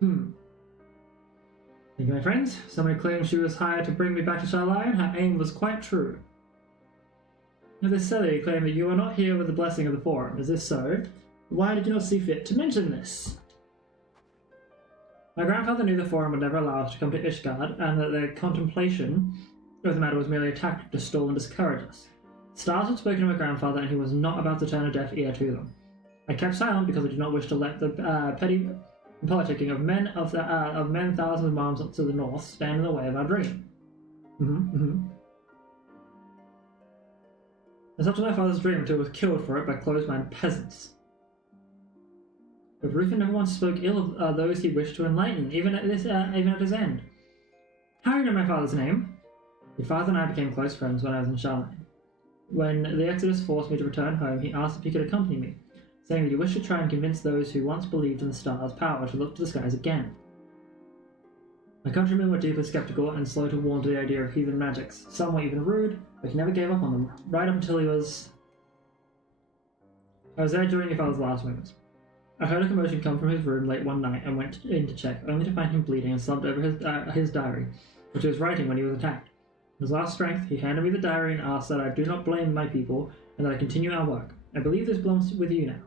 Thank you, my friends. Somebody claimed she was hired to bring me back to Charline. Her aim was quite true. Now, this Selly claimed that you are not here with the blessing of the Forum. Is this so? Why did you not see fit to mention this? My grandfather knew the Forum would never allow us to come to Ishgard, and that their contemplation of the matter was merely a tactic to stall and discourage us. Stars had spoken to my grandfather, and he was not about to turn a deaf ear to them. I kept silent because I did not wish to let the petty politicking of men thousands of miles to the north stand in the way of our dream. It's up to my father's dream until he was killed for it by closed-minded peasants. But Ruthin never once spoke ill of those he wished to enlighten, even at his end. How do you know my father's name? Your father and I became close friends when I was in Charline. When the Exodus forced me to return home, he asked if he could accompany me, saying that he wished to try and convince those who once believed in the stars' power to look to the skies again. My countrymen were deeply skeptical and slow to warm to the idea of heathen magics. Some were even rude, but he never gave up on them, right up until I was there during your father's last moments. I heard a commotion come from his room late one night and went in to check, only to find him bleeding and slumped over his diary, which he was writing when he was attacked. In his last strength, he handed me the diary and asked that I do not blame my people and that I continue our work. I believe this belongs with you now.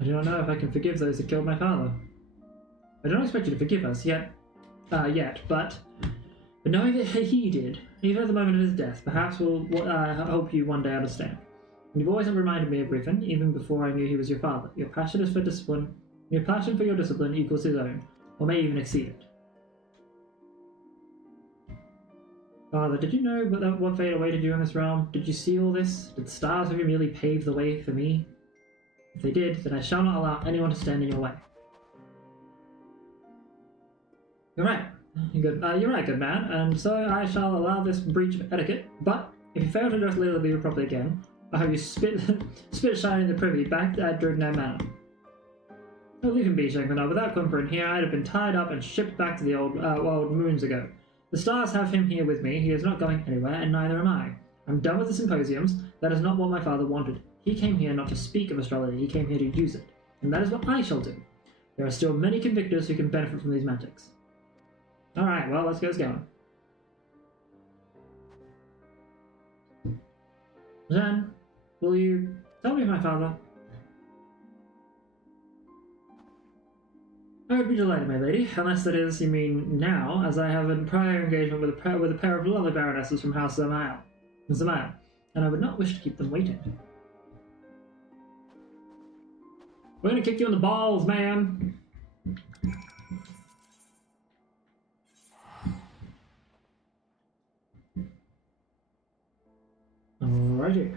I do not know if I can forgive those that killed my father. I don't expect you to forgive us yet, but knowing that he did, even at the moment of his death, perhaps will help you one day understand. And you've always reminded me of Griffin, even before I knew he was your father. Your passion for discipline equals his own, or may even exceed it. Father, did you know what fate awaited you in this realm? Did you see all this? Did the stars of you merely pave the way for me? If they did, then I shall not allow anyone to stand in your way. You're right. You're right, good man, and so I shall allow this breach of etiquette, but if you fail to address Lily Lever properly again, I'll have you spit shine in the privy back at Drigna Manor. Oh, leave him be, Shankman. Without comfort here, I'd have been tied up and shipped back to the old moons ago. The stars have him here with me. He is not going anywhere, and neither am I. I'm done with the symposiums. That is not what my father wanted. He came here not to speak of astrology, he came here to use it. And that is what I shall do. There are still many convictors who can benefit from these magics. Alright, well, let's get us going. Jen, will you tell me my father? I would be delighted, my lady, unless that is, you mean now, as I have a prior engagement with a pair of lovely baronesses from House Zamael, and I would not wish to keep them waiting. We're gonna kick you in the balls, man! Alrighty.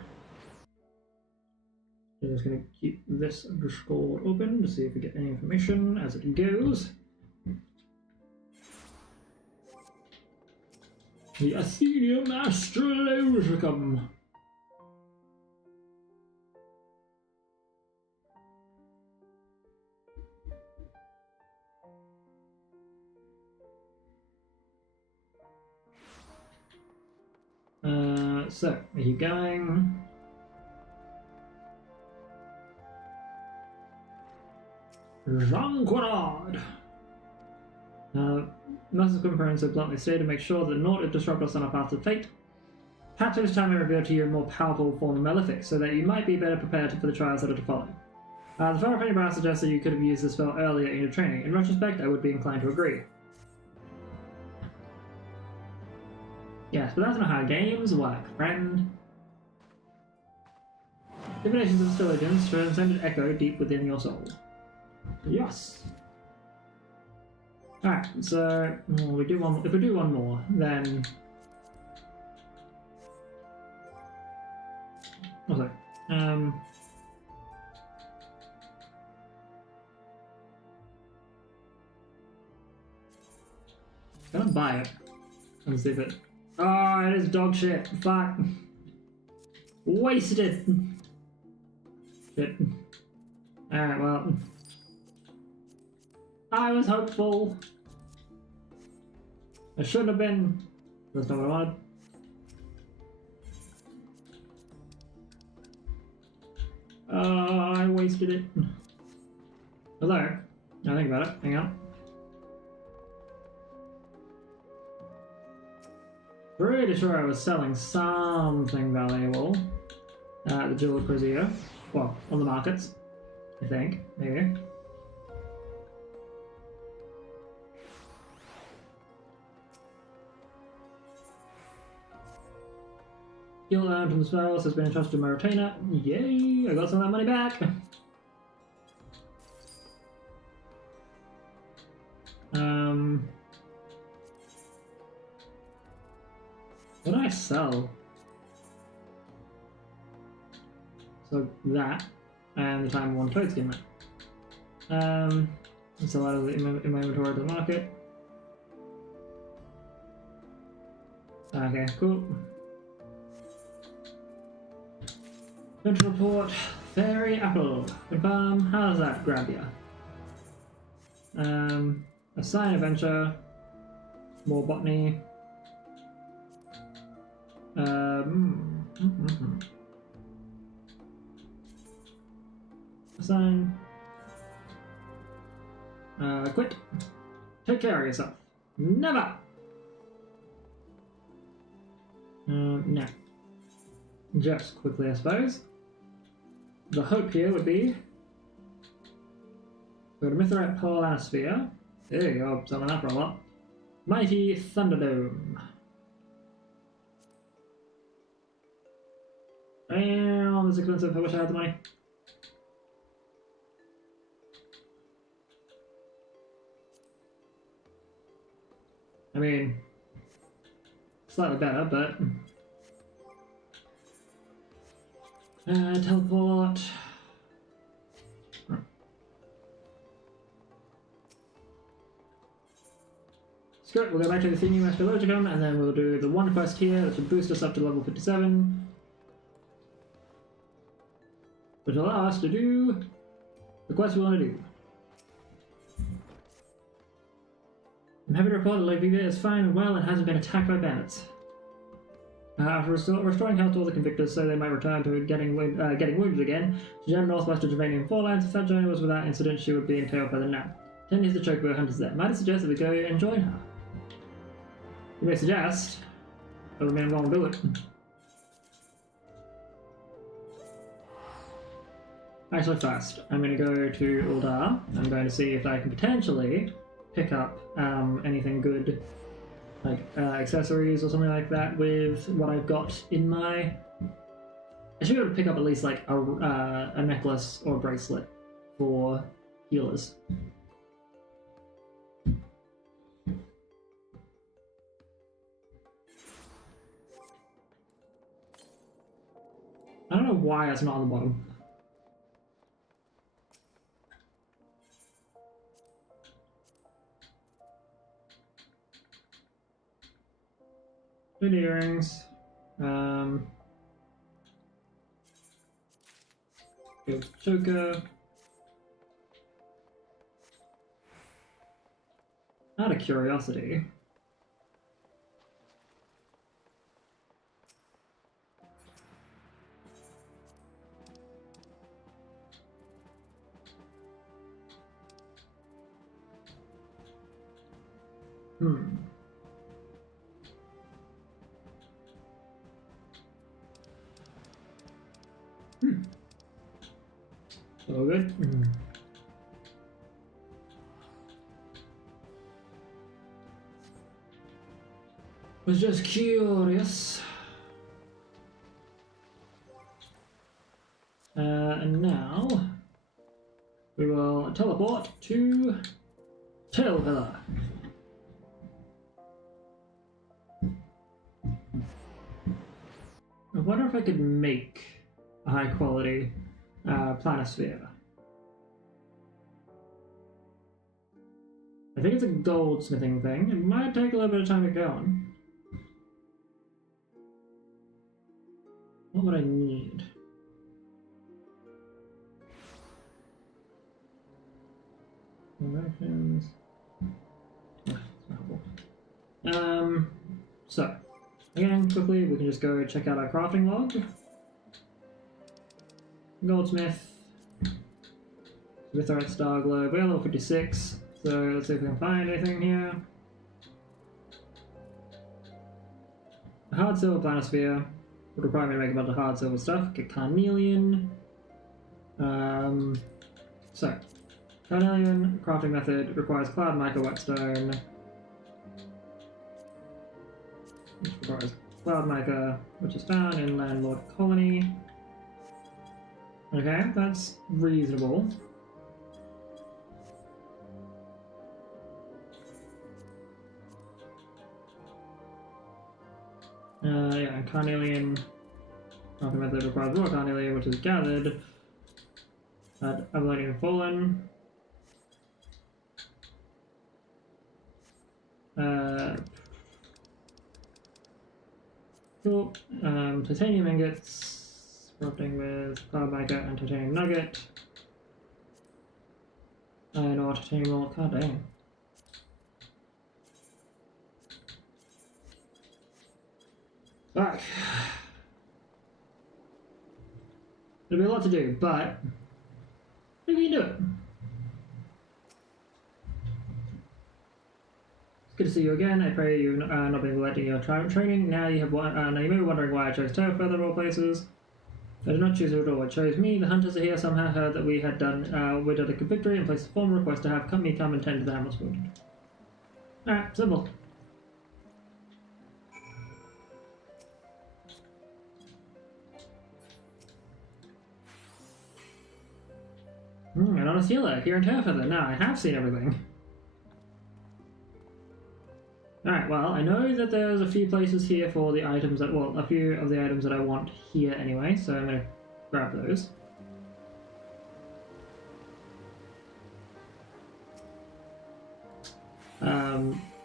I'm just going to keep this Discord open to see if we get any information as it goes. The Athenium Astrologicum. So, are you going? Jean Quinard. Master's components so bluntly stated to make sure that naught is disrupt us on our path to fate. Perhaps this time I reveal to you a more powerful form of Malefic, so that you might be better prepared for the trials that are to follow. The Fire Penny Brow suggests that you could have used this spell earlier in your training. In retrospect, I would be inclined to agree. Yes, but that's not how games work, friend. Divinations of Stiligence transcended echo deep within your soul. Yes. Alright, so if we do one more, then also gonna buy it and see if it. Oh, it is dog shit. Fuck. Wasted. Shit. Alright, well. I was hopeful. I should have been. That's not what I wanted. I wasted it. Although, now think about it. Hang on. Pretty sure I was selling something valuable at the Jewel Presidio. Well, on the markets. I think. Maybe. Skill earned from the spells has been entrusted to my retainer. Yay! I got some of that money back! What did I sell? So that, and the time one toad skin. Sell out of the in my inventory to the market. Okay, cool. Central report, Fairy Apple. Confirm, how does that grab you? Assign adventure, more botany. Assign. Quit. Take care of yourself. Never! No. Just quickly, I suppose. The hope here would be go to Mithrite Polanosphere. There you go, selling that for a lot. Mighty Thunderdome. Damn, it's expensive. I wish I had the money. I mean, slightly better, but teleport. Screw it, we'll go back to the Thenium Astrologicum, and then we'll do the one quest here that should boost us up to level 57. Which will allow us to do the quest we want to do. I'm happy to report that Lake Viva is fine and well and hasn't been attacked by bandits. After restoring health to all the convictors so they might return to getting wounded again, to jam northwest of Germanian Forelands. If that journey was without incident, she would be entailed by the now. 10 years the chocobo hunters there. Might I suggest that we go and join her? You may suggest, doesn't mean I'm going to do it. Actually, first, I'm going to go to Uldar. I'm going to see if I can potentially pick up anything good, like accessories or something like that, with what I've got in my. I should be able to pick up at least like a necklace or a bracelet for healers. I don't know why it's not on the bottom. Good earrings. Good choker. Out of curiosity. Hmm. Hmm. All good. Hmm. Was just curious. And now we will teleport to Tail Villa. I wonder if I could make a high quality planisphere. I think it's a goldsmithing thing. It might take a little bit of time to get on. What would I need? Directions. So again, quickly, we can just go check out our crafting log. Goldsmith. Mithrite Star Globe. We're level 56, so let's see if we can find anything here. A hard silver planisphere would require me to make a bunch of hard silver stuff. Get carnelian. So, carnelian crafting method requires cloud mica whetstone. Which requires cloud mica, which is found in Landlord Colony. Okay, that's reasonable. Yeah, carnelian crafting method requires raw carnelian, which is gathered at Avalonian Fallen. Cool. Titanium ingots, crafting with cloud mica and titanium nugget. Iron ore, titanium ore, god dang. Fuck. There'll be a lot to do, but maybe we can do it. It's good to see you again. I pray you've not been neglecting your training. Now you have now you may be wondering why I chose Toe further of all places. I did not choose it at all. It chose me. The hunters are here. Somehow heard that we had done a victory and placed a formal request to have me come and tend to the Hamlet's wound. Alright, simple. An honest healer here in Turfeather. Now I have seen everything. Alright, well, I know that there's a few places here for the items that, well, a few of the items that I want here anyway, so I'm gonna grab those.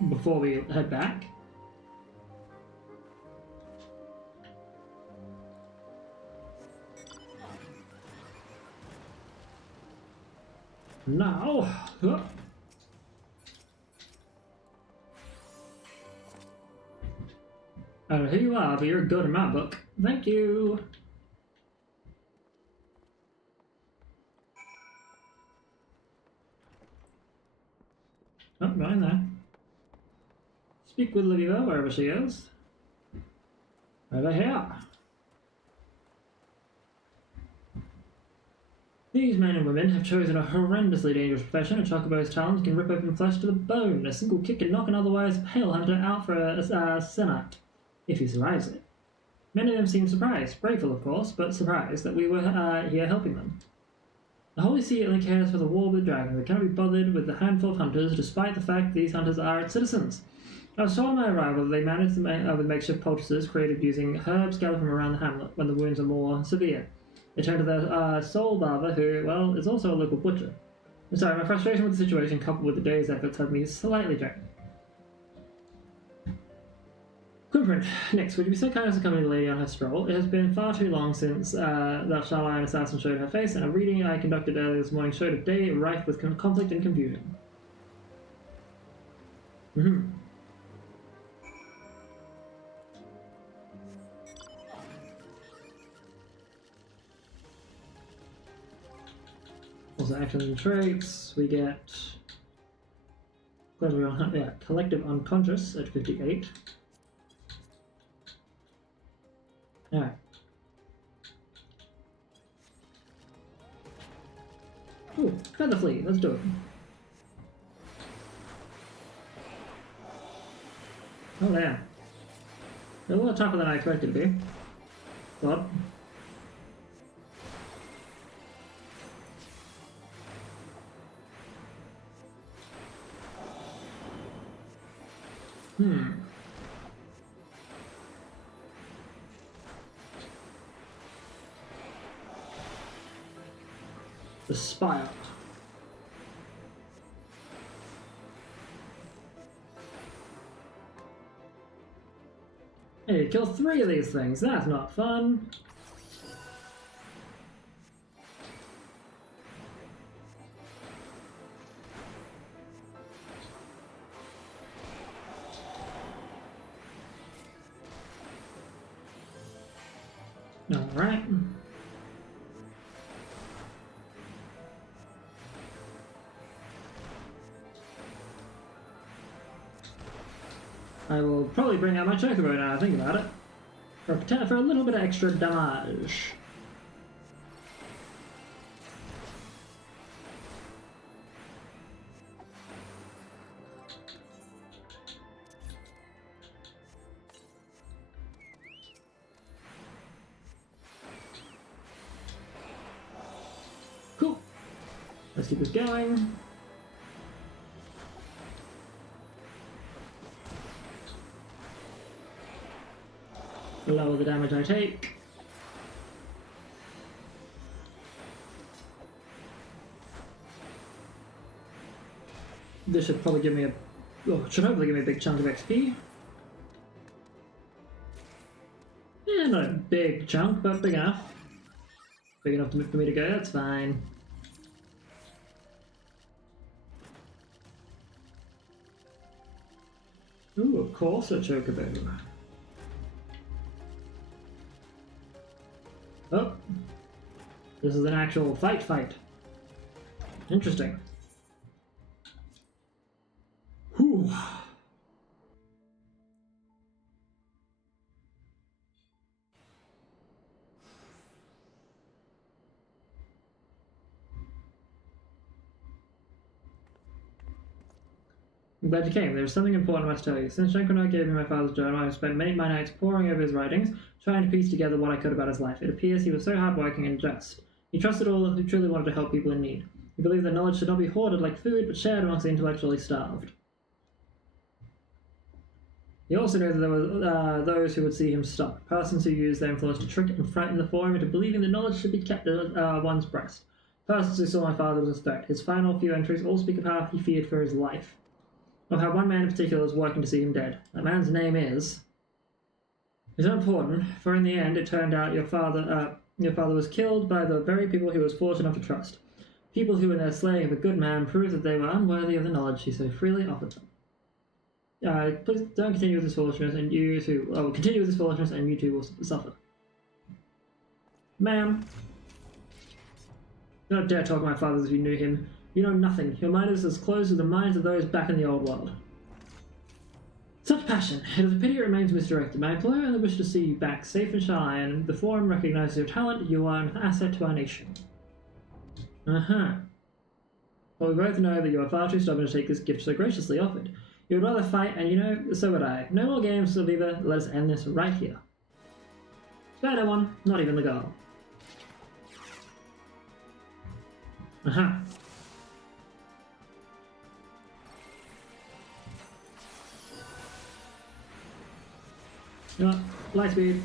Before we head back. Now, I don't know who you are, but you're good in my book. Thank you. Oh, right in there. Speak with Lydia, wherever she is. Over here. These men and women have chosen a horrendously dangerous profession. A chocobo's talons can rip open flesh to the bone. A single kick can knock an otherwise pale hunter out for a senate, if he survives it. Many of them seem surprised, grateful of course, but surprised that we were here helping them. The Holy See only cares for the war with dragons. They cannot be bothered with the handful of hunters, despite the fact that these hunters are its citizens. I was told on my arrival that they managed with makeshift poultices created using herbs gathered from around the hamlet when the wounds are more severe. They turned to their sole barber, who, well, is also a local butcher. I'm sorry, my frustration with the situation coupled with the day's efforts had me slightly drained. Quimprin, next, would you be so kind as to accompany the lady on her stroll? It has been far too long since that Charlene assassin showed her face, and a reading I conducted earlier this morning showed a day rife with conflict and confusion. Also, actions and traits, we get Yeah, collective unconscious at 58. Alright. Ooh, feather flea, let's do it. Oh yeah. A little tougher than I expected to be. But the spire. Hey, kill 3 of these things. That's not fun. Alright. I will probably bring out my chocobo now I think about it. For a little bit of extra damage. Cool. Let's keep this going. Lower the damage I take. This should probably give me should hopefully give me a big chunk of XP. Yeah, not a big chunk, but big enough. Big enough for me to go, that's fine. Ooh, of course a chocobo. Oh, this is an actual fight. Interesting. Whew. I'm glad you came. There's something important I must tell you. Since Shankonai gave me my father's journal, I have spent many of my nights poring over his writings, trying to piece together what I could about his life. It appears he was so hardworking and just. He trusted all who truly wanted to help people in need. He believed that knowledge should not be hoarded like food, but shared amongst the intellectually starved. He also knew that there were those who would see him stop, persons who used their influence to trick and frighten the forum into believing that knowledge should be kept at one's breast. Persons who saw my father as a threat. His final few entries all speak of how he feared for his life. Of how one man in particular was working to see him dead. That man's name is important, for in the end it turned out your father was killed by the very people he was fortunate enough to trust. People who in their slaying of a good man proved that they were unworthy of the knowledge he so freely offered them. Please don't continue with this foolishness, and you too continue with this foolishness, and you too will suffer. Ma'am, do not dare talk of my father as if you knew him. You know nothing. Your mind is as closed as the minds of those back in the old world. Such passion. It is a pity it remains misdirected. My employer only wished to see you back safe and shy, and the forum recognizes your talent. You are an asset to our nation. Well, we both know that you are far too stubborn to take this gift so graciously offered. You would rather fight, and so would I. No more games, Viva. Let us end this right here. Spare no one, not even the girl. You know what? Light speed.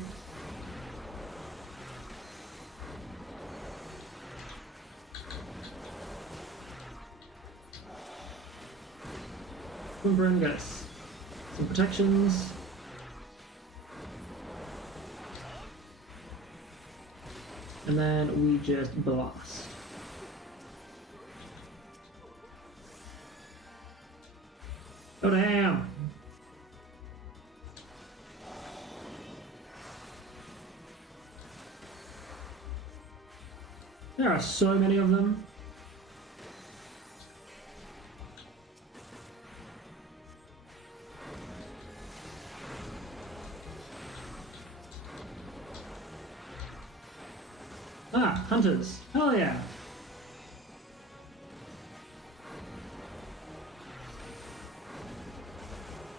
Boom, gets some protections. And then we just blast. Oh damn! There are so many of them. Ah, hunters. Hell yeah.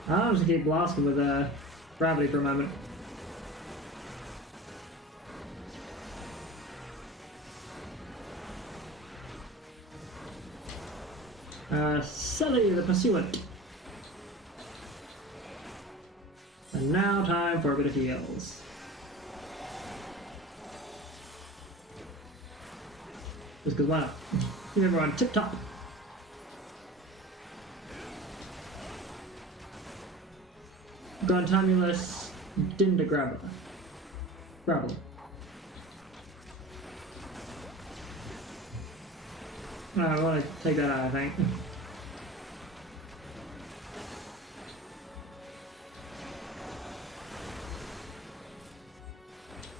I'm just gonna keep blasting with gravity for a moment. Sully the Pursuant. And now time for a bit of heals. Just because why not? Keep everyone tip top. Gontamulus Dindagrabber. Gravel. I want to take that out, I think.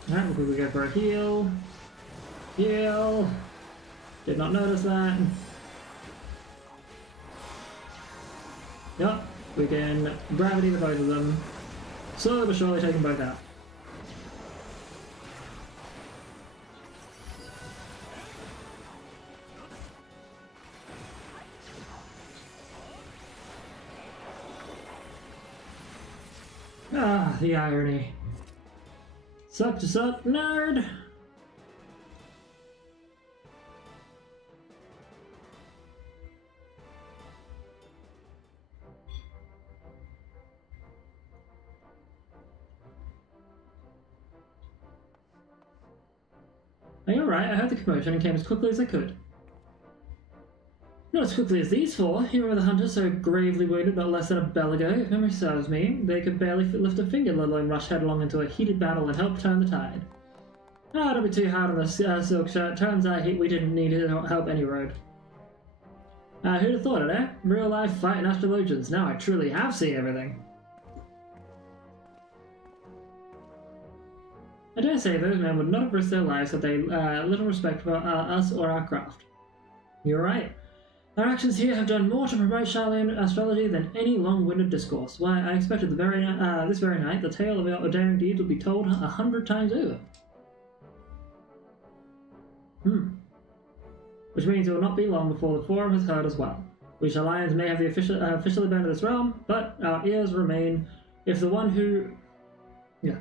Alright, we'll quickly go for a heal. Heal. Did not notice that. Yup, we can gravity the both of them. Slowly but surely taking both out. Ah, the irony. Suck to suck, nerd! Are you alright? I heard the commotion and came as quickly as I could. Not as quickly as these four. You remember the hunters so gravely wounded not less than a bell ago? If memory serves me, they could barely lift a finger, let alone rush headlong into a heated battle and help turn the tide. Ah, don't be too hard on the silk shirt. Turns out we didn't need help any road. Who'd have thought it, eh? Real life fighting astrologians. Now I truly have seen everything. I dare say those men would not have risked their lives had they little respect for us or our craft. You're right. Our actions here have done more to promote Charlene astrology than any long-winded discourse. Why, I expected this very night the tale of our daring deeds would be told 100 times over. Which means it will not be long before the Forum has heard as well. We Charlians may have officially been to this realm, but our ears remain. But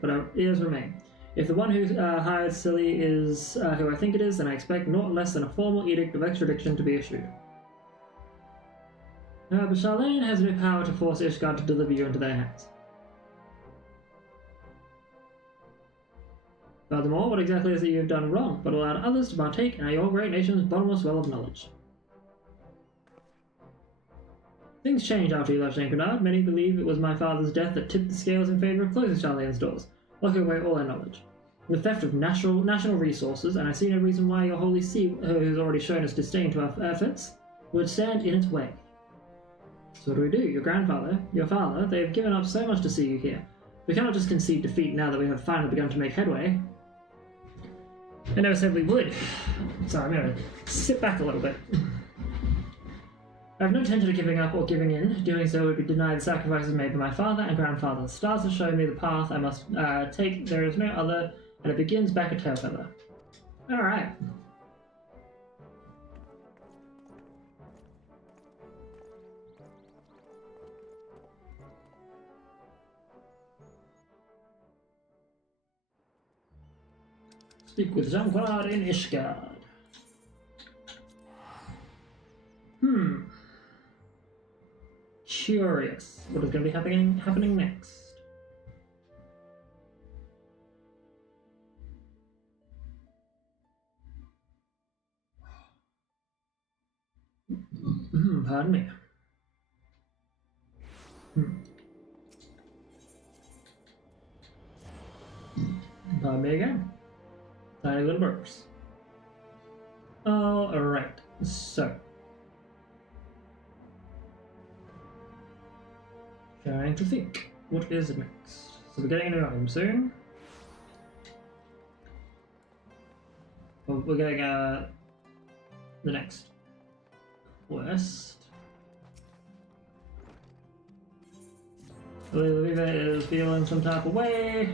our ears remain. If the one who hired Silly is who I think it is, then I expect not less than a formal edict of extradition to be issued. But Charlene has no power to force Ishgard to deliver you into their hands. Furthermore, what exactly is it you have done wrong, but allowed others to partake in your great nation's bottomless well of knowledge? Things changed after you left Shankardard. Many believe it was my father's death that tipped the scales in favor of closing Charlene's doors, locking away all our knowledge. The theft of national resources, and I see no reason why your Holy See, who has already shown us disdain to our efforts, would stand in its way. So what do we do? Your grandfather, your father, they have given up so much to see you here. We cannot just concede defeat now that we have finally begun to make headway. I never said we would. Sorry, I'm going to sit back a little bit. I have no intention of giving up or giving in. Doing so would be denied the sacrifices made by my father and grandfather. The stars have shown me the path I must take. There is no other, and it begins back at Tailfeather. Alright. Speak with Zamquad in Ishgard. Curious. What is going to be happening next? Pardon me. Pardon me again. Tiny little burps. Alright, so. Trying to think. What is next? So we're getting a new item soon. Well, we're getting the next quest. Viva is feeling some type of way.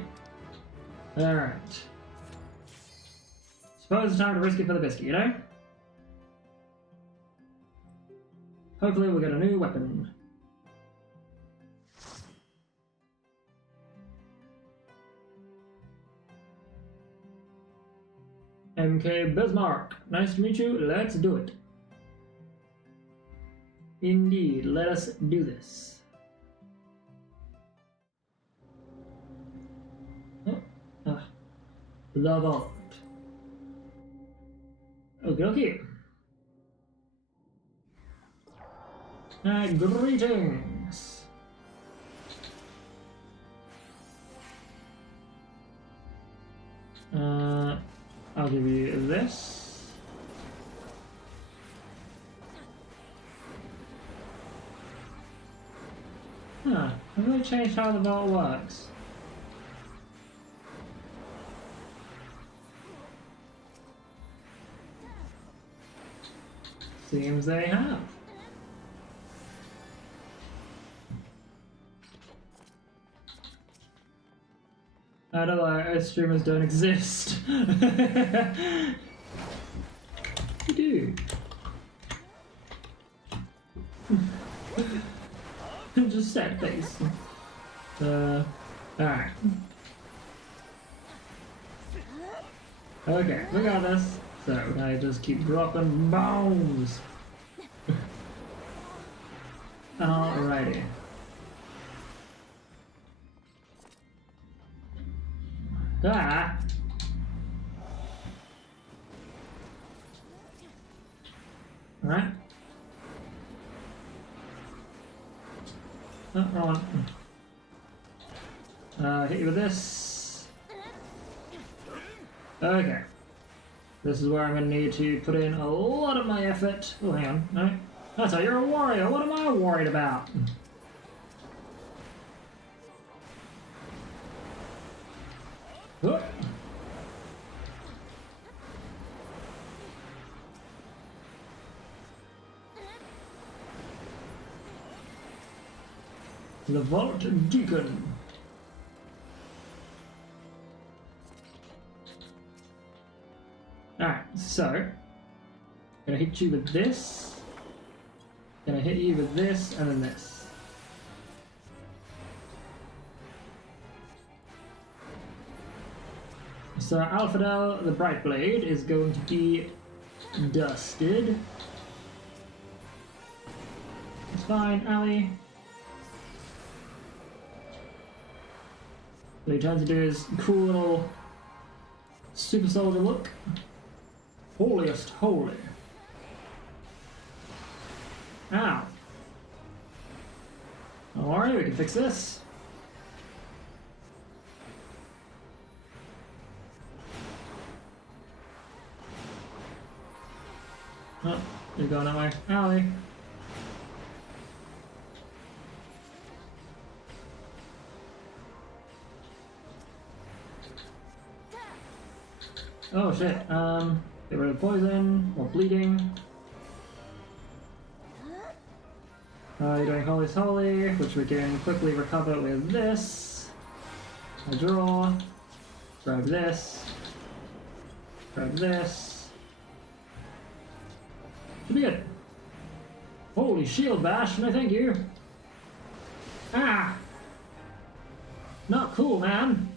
Alright. Suppose it's time to risk it for the biscuit, you know? Hopefully we'll get a new weapon. MK Bismarck, nice to meet you, let's do it. Indeed, let us do this. Oh, the vault. Okay, okay. Greetings. I'll give you this. Huh, I've really changed how the vault works. Seems they have. I don't know, streamers don't exist. You do. Just sad face. Alright. Okay, we got this. So, I just keep dropping bombs. Alrighty. Ah! Alright. Oh, wrong one. Hit you with this. Okay. This is where I'm going to need to put in a lot of my effort. Oh, hang on. No. That's how you're a warrior. What am I worried about? Oh. The Vault Deacon. Alright, so gonna hit you with this, gonna hit you with this, and then this. So Alphadel, the Bright Blade, is going to be dusted. It's fine, Ali. What he tries to do is cool little super soldier look. Holiest holy. Ow. Don't worry, we can fix this. Oh, you're going that way. Alley. Oh shit, get rid of poison, or bleeding. You're doing Holy's Holy, which we can quickly recover with this. I draw, grab this, grab this. Should be good. Holy shield bash, no thank you. Ah! Not cool, man.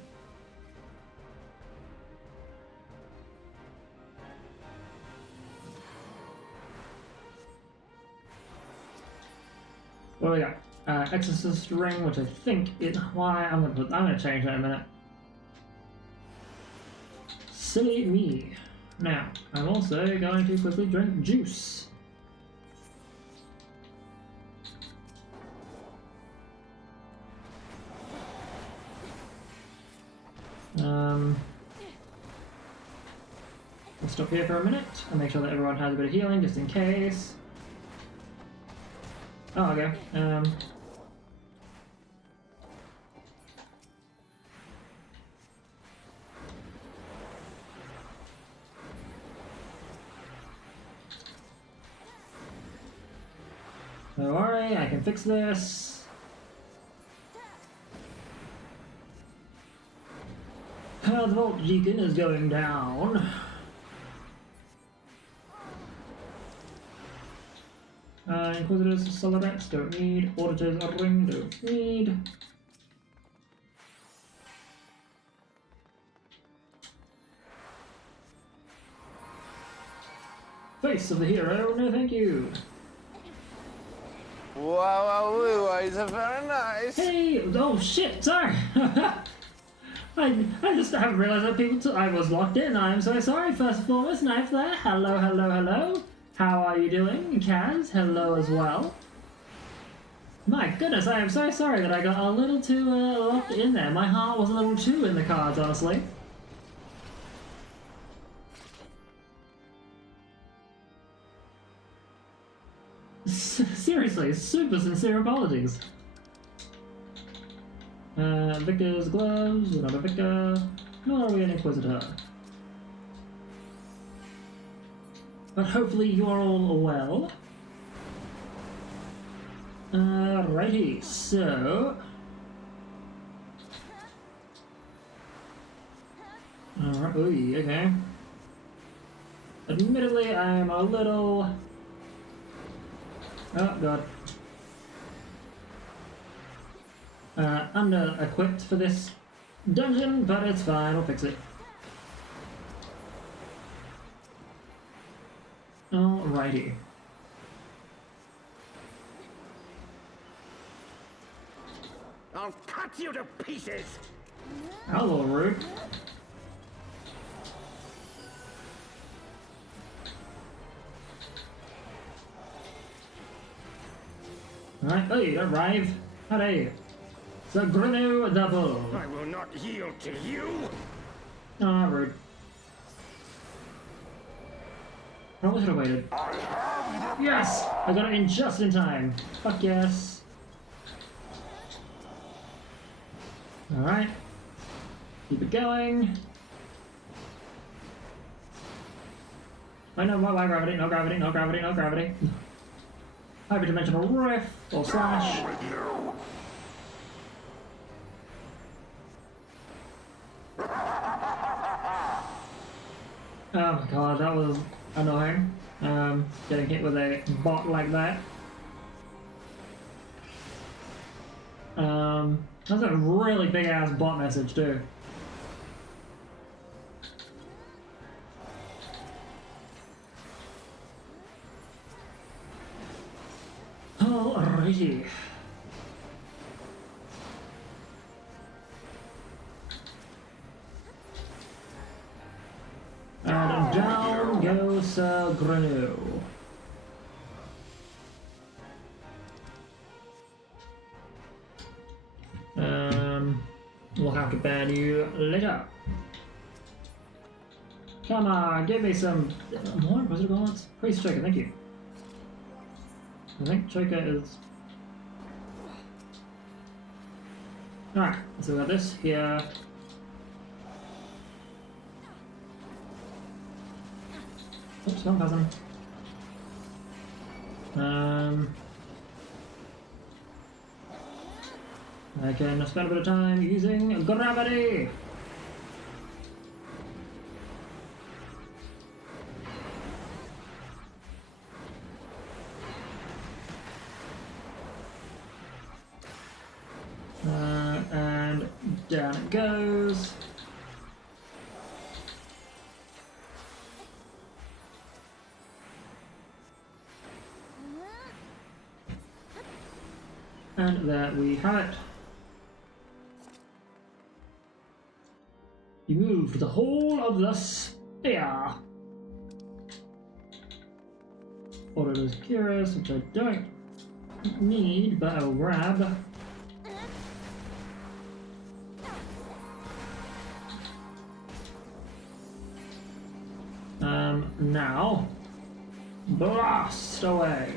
What do we got? Exorcist ring, which I think is why I'm gonna change that in a minute. Silly me. Now, I'm also going to quickly drink juice. We'll stop here for a minute and make sure that everyone has a bit of healing just in case. Oh, okay. Don't worry, I can fix this. The Vault Deacon is going down. Inquisitors, Solidats, don't need. Auditors, a ring, don't need. Face of the hero, no thank you. Wow, it's very nice. Hey, oh shit, sorry. I just haven't realised that people. I was locked in. I'm so sorry. First and foremost, knife there. Hello, hello, hello. How are you doing, Kaz? Hello as well. My goodness, I am so sorry that I got a little too locked in there. My heart was a little too in the cards, honestly. Seriously, super sincere apologies. Vicar's gloves, we're not a vicar, nor are we an inquisitor. But hopefully you're all well. Righty, so... Alright, ooh, okay. Admittedly, I'm a little... Oh, God. Under-equipped for this dungeon, but it's fine, we'll fix it. Alrighty. I'll cut you to pieces. Hello, rude. Alright, hey, arrive. Howdy. The Grinu Double. I will not yield to you. Ah, rude. Probably should have waited. Yes! I got it in just in time. Fuck yes. Alright. Keep it going. I know why gravity, no gravity, no gravity, no gravity. Hyperdimensional rift or slash. Oh my god, that was annoying. Getting hit with a bot like that. That's a really big ass bot message too. Alrighty. And down goes Grenu. We'll have to ban you later. Come on, give me some more Inquisitor bullets. Priest Choker, thank you. I think Choker is... Alright, so we got this here. Oops, wrong person. I can spend a bit of time using gravity. And down it goes. And there we have it. You move the whole of the sphere. Auditor's Curious, which I don't need, but I'll grab. Now, blast away.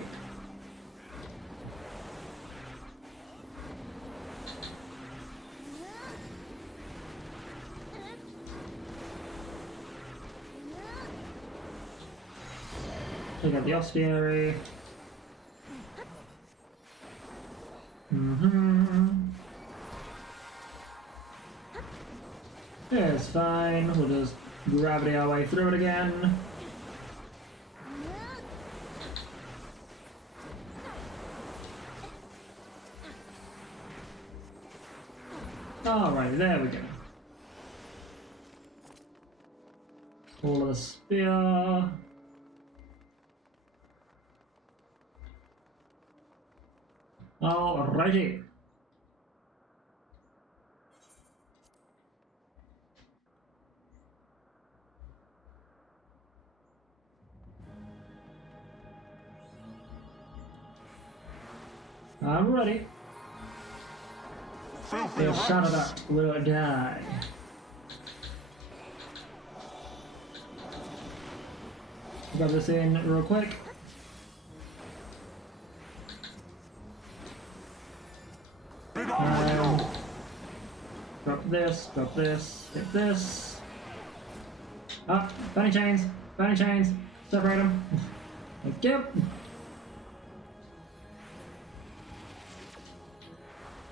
Take out the Ostiary. It's fine. We'll just gravity our way through it again. Alright, there we go. All of the spear. Alrighty. I'm ready. The shot of that will die. Grab this in real quick. Drop this, hit this. Ah, bunny chains, separate them. Thank you.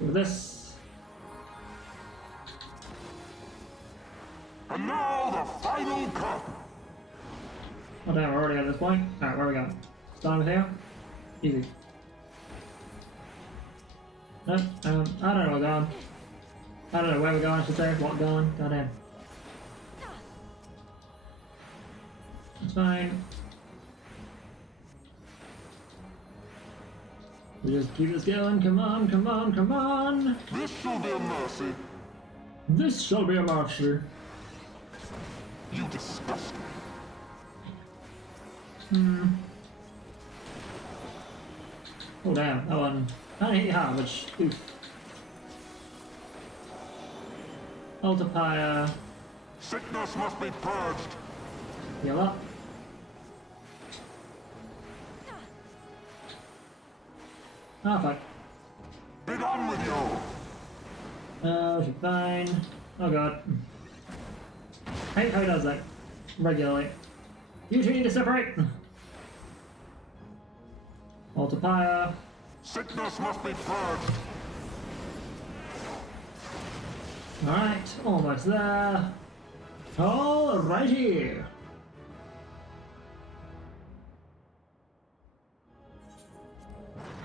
Do this. And now the final cut. Oh damn, we're already at this point. Alright, where are we going? Starting with here? Easy. No, I don't know where we're going. I don't know where we're going, I should say. What going? Goddamn. It's fine. We just keep this going. Come on, come on, come on. This shall be a mercy. This shall be a mercy. You disgust me. Oh damn, that one kinda hit you hard, which oof. Multiplier. Sickness must be purged. Heal up. Ah, fuck. Be done with you. She's fine. Oh god. Hate how he does that. Regularly. You two need to separate! Multiplier. Sickness must be purged. Alright, almost there. Alrighty!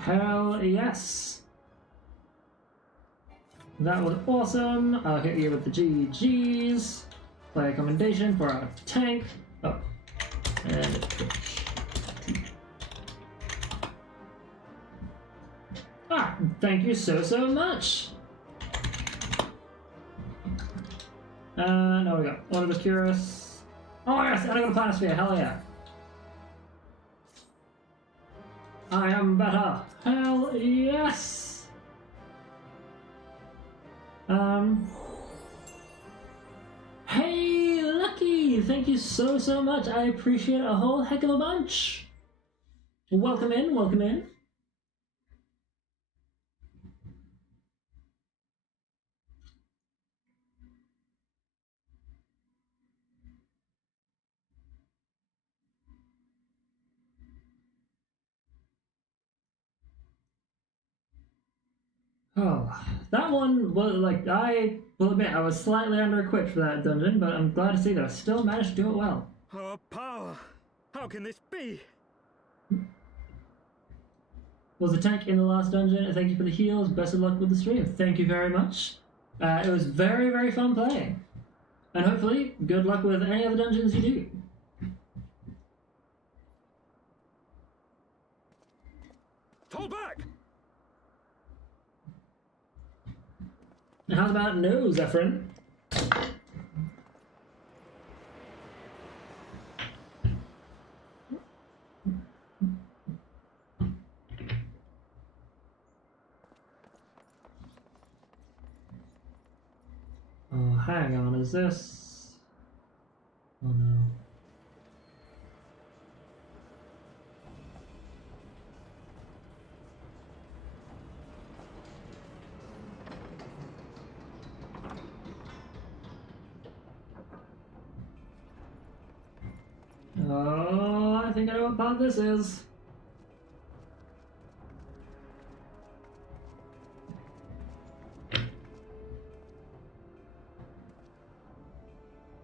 Hell yes! That was awesome. I'll hit you with the GGs. Player commendation for our tank. Oh. And ah, thank you so much. No, we got Order the Curious. Oh yes, and I got a Planosphere, hell yeah. I am better. Hell yes. Hey, Lucky! Thank you so much. I appreciate it a whole heck of a bunch. Welcome in, welcome in. Oh, that one was like, I will admit I was slightly under-equipped for that dungeon, but I'm glad to see that I still managed to do it well. Our power! How can this be? Was the tank in the last dungeon? Thank you for the heals. Best of luck with the stream. Thank you very much. It was very fun playing. And hopefully, good luck with any other dungeons you do. Fall back! How's about no, Zephyrin? Oh, hang on, is this... Oh no. Oh, I think I know what part this is.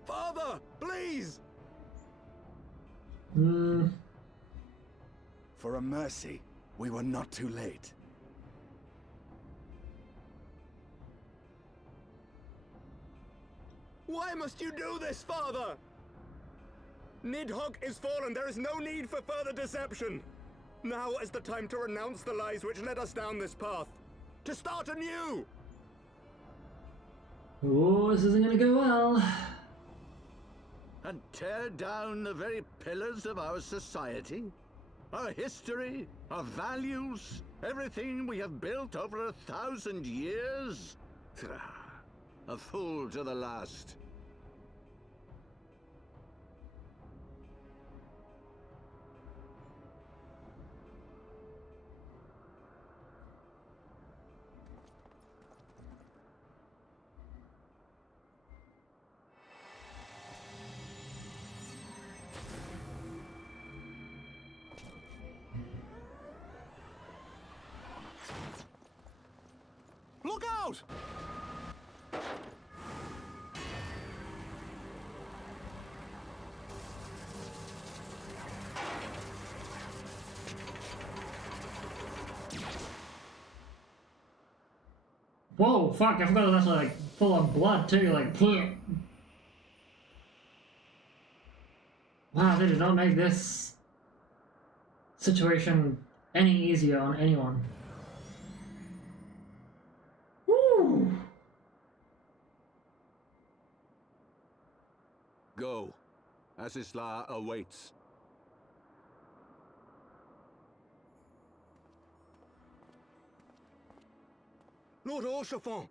Father, please! For a mercy, we were not too late. Why must you do this, Father? Nidhogg is fallen. There is no need for further deception. Now is the time to renounce the lies which led us down this path. To start anew! Oh, this isn't gonna go well. And tear down the very pillars of our society? Our history, our values, everything we have built over 1,000 years? A fool to the last. Look out! Whoa, fuck, I forgot it was actually like full of blood too, like bleh. Wow, they did not make this situation any easier on anyone. Woo! Go. Asisla awaits. Lord Eorzean!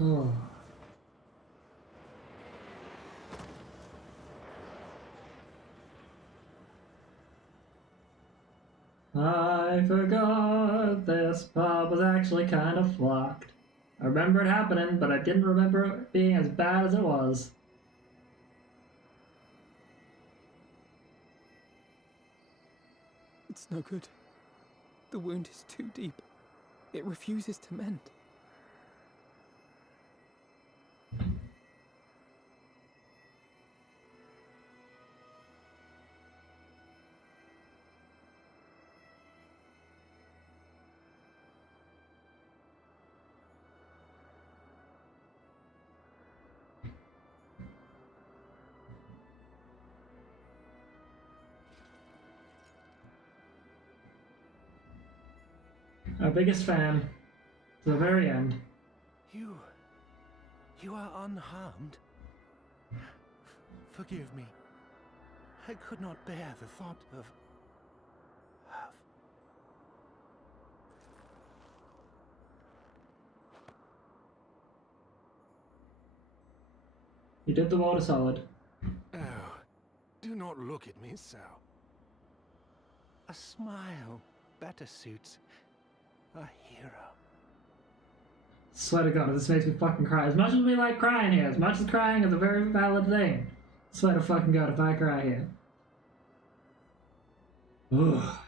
Oh. I forgot this pub was actually kind of flocked. I remember it happening, but I didn't remember it being as bad as it was. It's no good. The wound is too deep. It refuses to mend. Our biggest fan, to the very end. You are unharmed? Forgive me. I could not bear the thought of... You did the world a solid. Oh, do not look at me so. A smile better suits a hero. Swear to God, this makes me fucking cry. As much as we like crying here, as much as crying is a very valid thing. Swear to fucking God if I cry here. Ugh.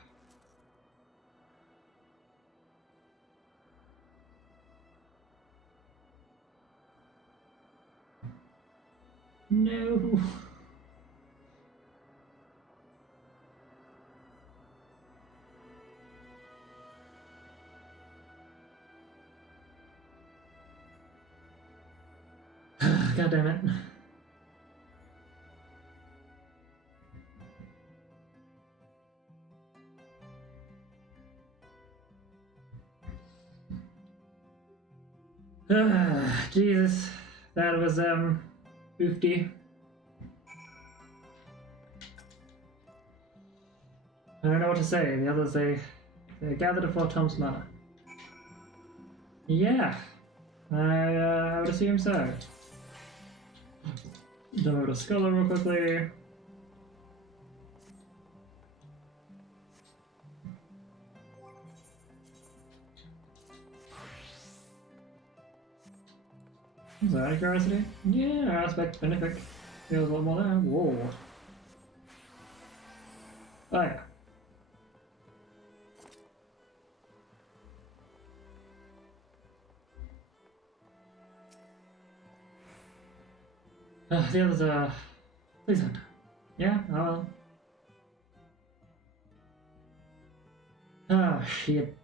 No. God damn it. Jesus. That was, oofty. I don't know what to say. The others, they gathered before Tom's manor. Yeah. I would assume so. Download a scholar real quickly. Is that curiosity? Yeah, aspect benefit. Feels a lot more there. Whoa. Oh yeah. The others, please don't. Yeah, oh well. Oh, shit.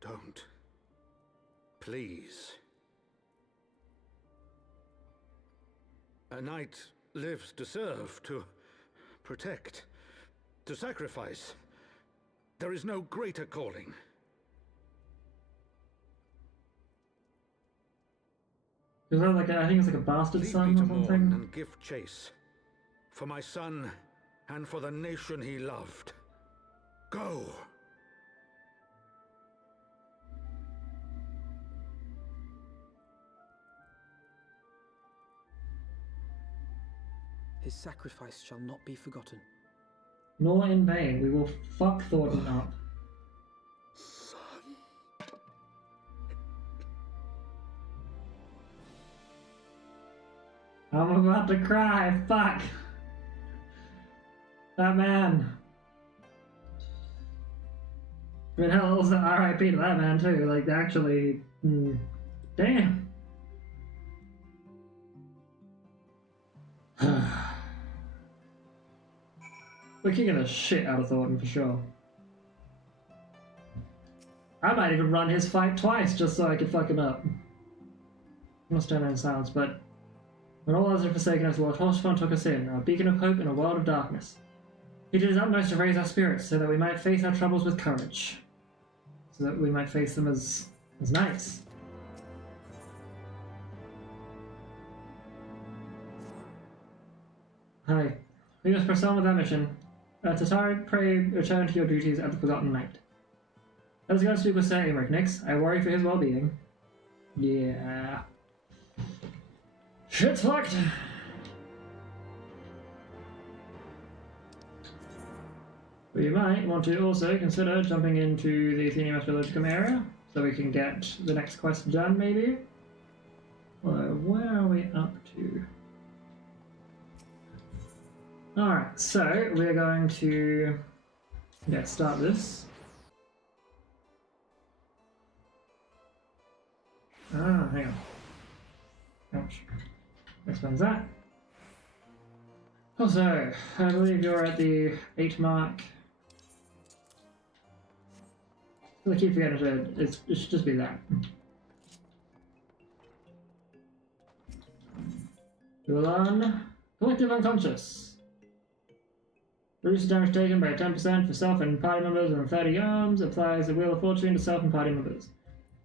Don't. Please. A knight lives to serve, to protect, to sacrifice. There is no greater calling. Is that like I think it's like a bastard Leave son me or to mourn something? and give chase. For my son, and for the nation he loved. Go! His sacrifice shall not be forgotten. Nor in vain. We will fuck Thornton up. I'm about to cry. Fuck. That man. I mean, hell, also R.I.P. to that man too. Like, actually, damn. We're kicking the shit out of Thornton for sure. I might even run his fight twice just so I could fuck him up. I must stand there in silence, but when all others had forsaken us, Lord Horsefront took us in, our beacon of hope in a world of darkness. He did his utmost to raise our spirits so that we might face our troubles with courage. So that we might face them as knights. Hi. We must press on with that mission. Tatari, pray return to your duties at the Forgotten Knight. Let us go and speak with Sir Aymeric next. I worry for his well-being. Yeah. Shit's fucked! We might want to also consider jumping into the Athenian Meteorologicum area, so we can get the next quest done, maybe? Where are we up to? Alright, so we're going to start this. Hang on. Ouch. Explains that. Also, I believe you're at the 8 mark. I keep forgetting it should just be that. Duelan. Collective Unconscious. Reduces damage taken by 10% for self and party members within 30 arms. Applies the Wheel of Fortune to self and party members.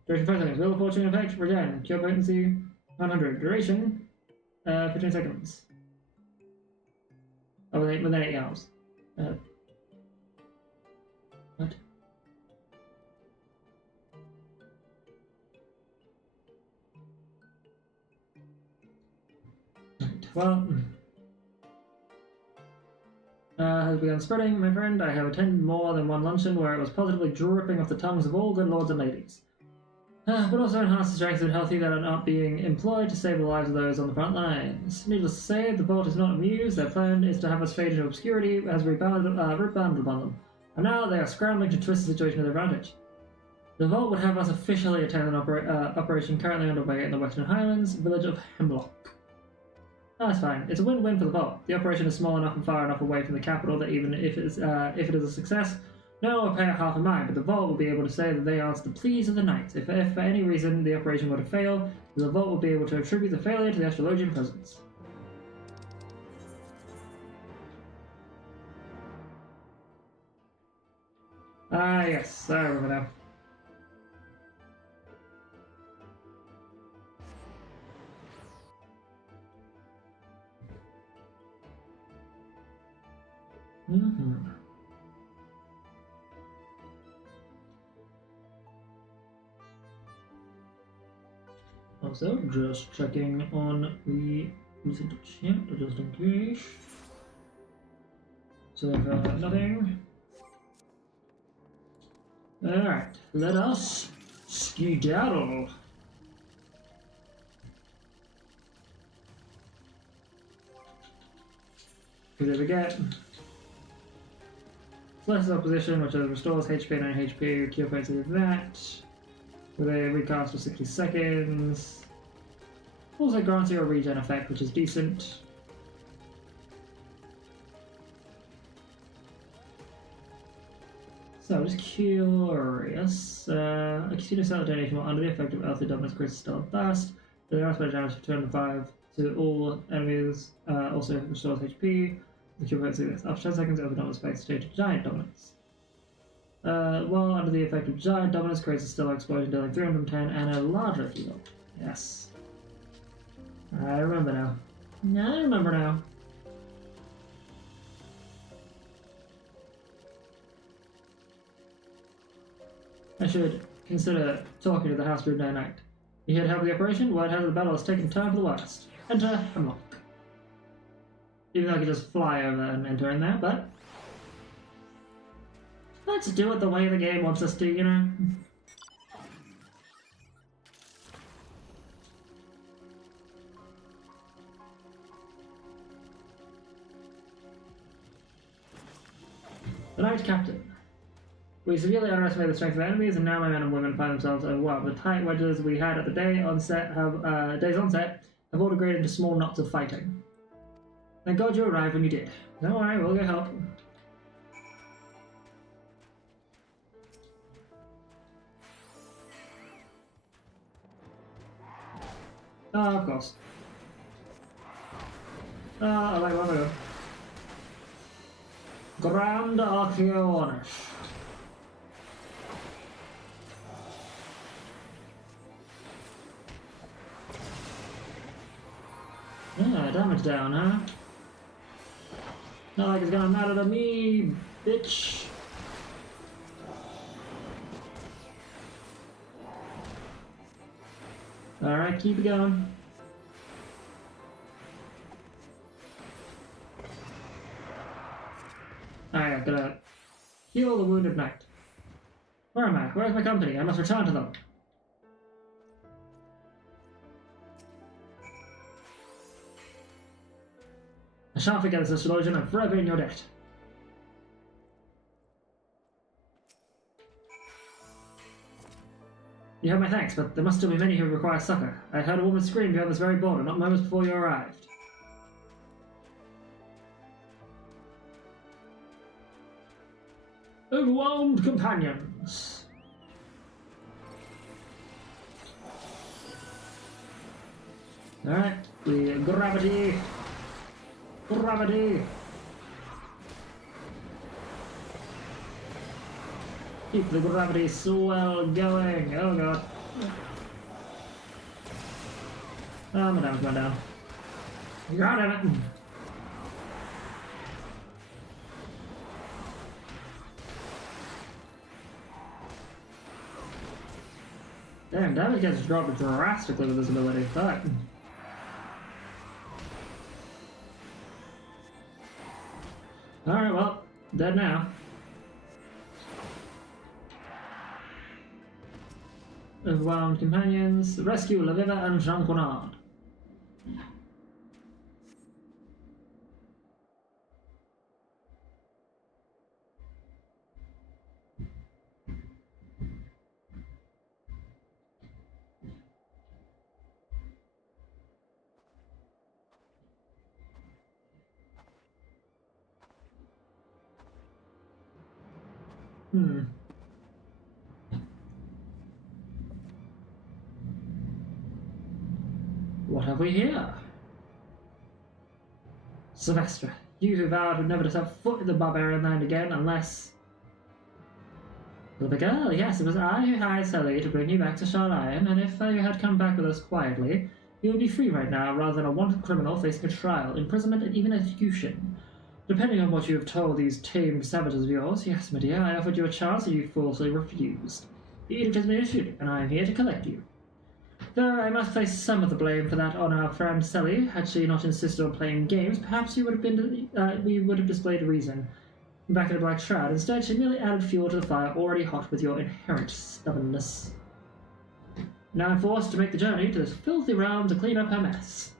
Duration 5 seconds. Wheel of Fortune effect. Again. Cure potency 100. Duration 15 seconds. Oh, within 8 arms. What? Right, well. Has begun spreading, my friend. I have attended more than one luncheon where it was positively dripping off the tongues of all good lords and ladies. But also enhance the strength and healthy that are not being employed to save the lives of those on the front lines. Needless to say, the Vault is not amused. Their plan is to have us fade into obscurity as we rebounded upon them. And now they are scrambling to twist the situation to their advantage. The Vault would have us officially attend an operation currently underway in the Western Highlands, village of Hemlock. That's fine. It's a win-win for the Vault. The operation is small enough and far enough away from the capital that even if it is a success, no one will pay out half a mind, but the Vault will be able to say that they answered the pleas of the Knights. If for any reason the operation were to fail, the Vault will be able to attribute the failure to the Astrologian presence. Ah, yes, I remember now. Also, just checking on the recent chat, just in case. So far, nothing. Alright, let us skedaddle. Because if we get Blessed Opposition, which restores HP 9 HP, cure points with that. With a recast for 60 seconds. Also grants you a regen effect, which is decent. So, just curious. A casino cell donation while under the effect of Earthly Dominance creates a stellar burst. The last damage for 205 to all enemies. Also restores HP. The cure points like this. After 10 seconds, Earthly Dominance effects change to Giant Dominance. While under the effect of Giant Dominance creates a stellar explosion dealing 310 and a larger heal. Yes. I remember now. I remember now. I should consider talking to the House Brood Knight. You here to help with the operation? White House of the battle has taken time for the worst. Enter Hemlock. Even though I could just fly over and enter in there, but let's do it the way the game wants us to, you know? The Knight Captain. We severely underestimated the strength of enemies, and now my men and women find themselves overwhelmed. The tight wedges we had at the day's onset have all degraded into small knots of fighting. Thank God you arrived when you did. Don't worry, we'll go help. Oh, of course. I like one of them. Grand Archaeonish. Yeah, damage down, huh? Not like it's gonna matter to me, bitch. Alright, keep it going. Alright, gotta heal the wounded knight. Where am I? Where's my company? I must return to them. I shan't forget this explosion. I'm forever in your debt. You have my thanks, but there must still be many who require succor. I heard a woman scream beyond this very border, not moments before you arrived. Overwhelmed companions. Alright, the gravity. Gravity! Keep the gravity swell going. Oh god. Oh, my damage went down. God damn it! Damn, damage gets dropped drastically with this ability. Fuck. Alright, well, dead now. Overwhelmed companions. Rescue Laviva and Jean Quinard. What have we here? Sylvestra, you who vowed never to set foot in the barbarian land again unless... The girl, yes, it was I who hired Sully to bring you back to Charlion, and if you had come back with us quietly, you would be free right now rather than a wanted criminal facing a trial, imprisonment, and even execution. Depending on what you have told these tame savages of yours, yes, my dear, I offered you a chance and you foolishly refused. The edict has been issued, and I am here to collect you. Though I must place some of the blame for that on our friend Sally. Had she not insisted on playing games, perhaps we would have displayed reason back in the Black Shroud. Instead, she merely added fuel to the fire already hot with your inherent stubbornness. Now I'm forced to make the journey to this filthy realm to clean up her mess.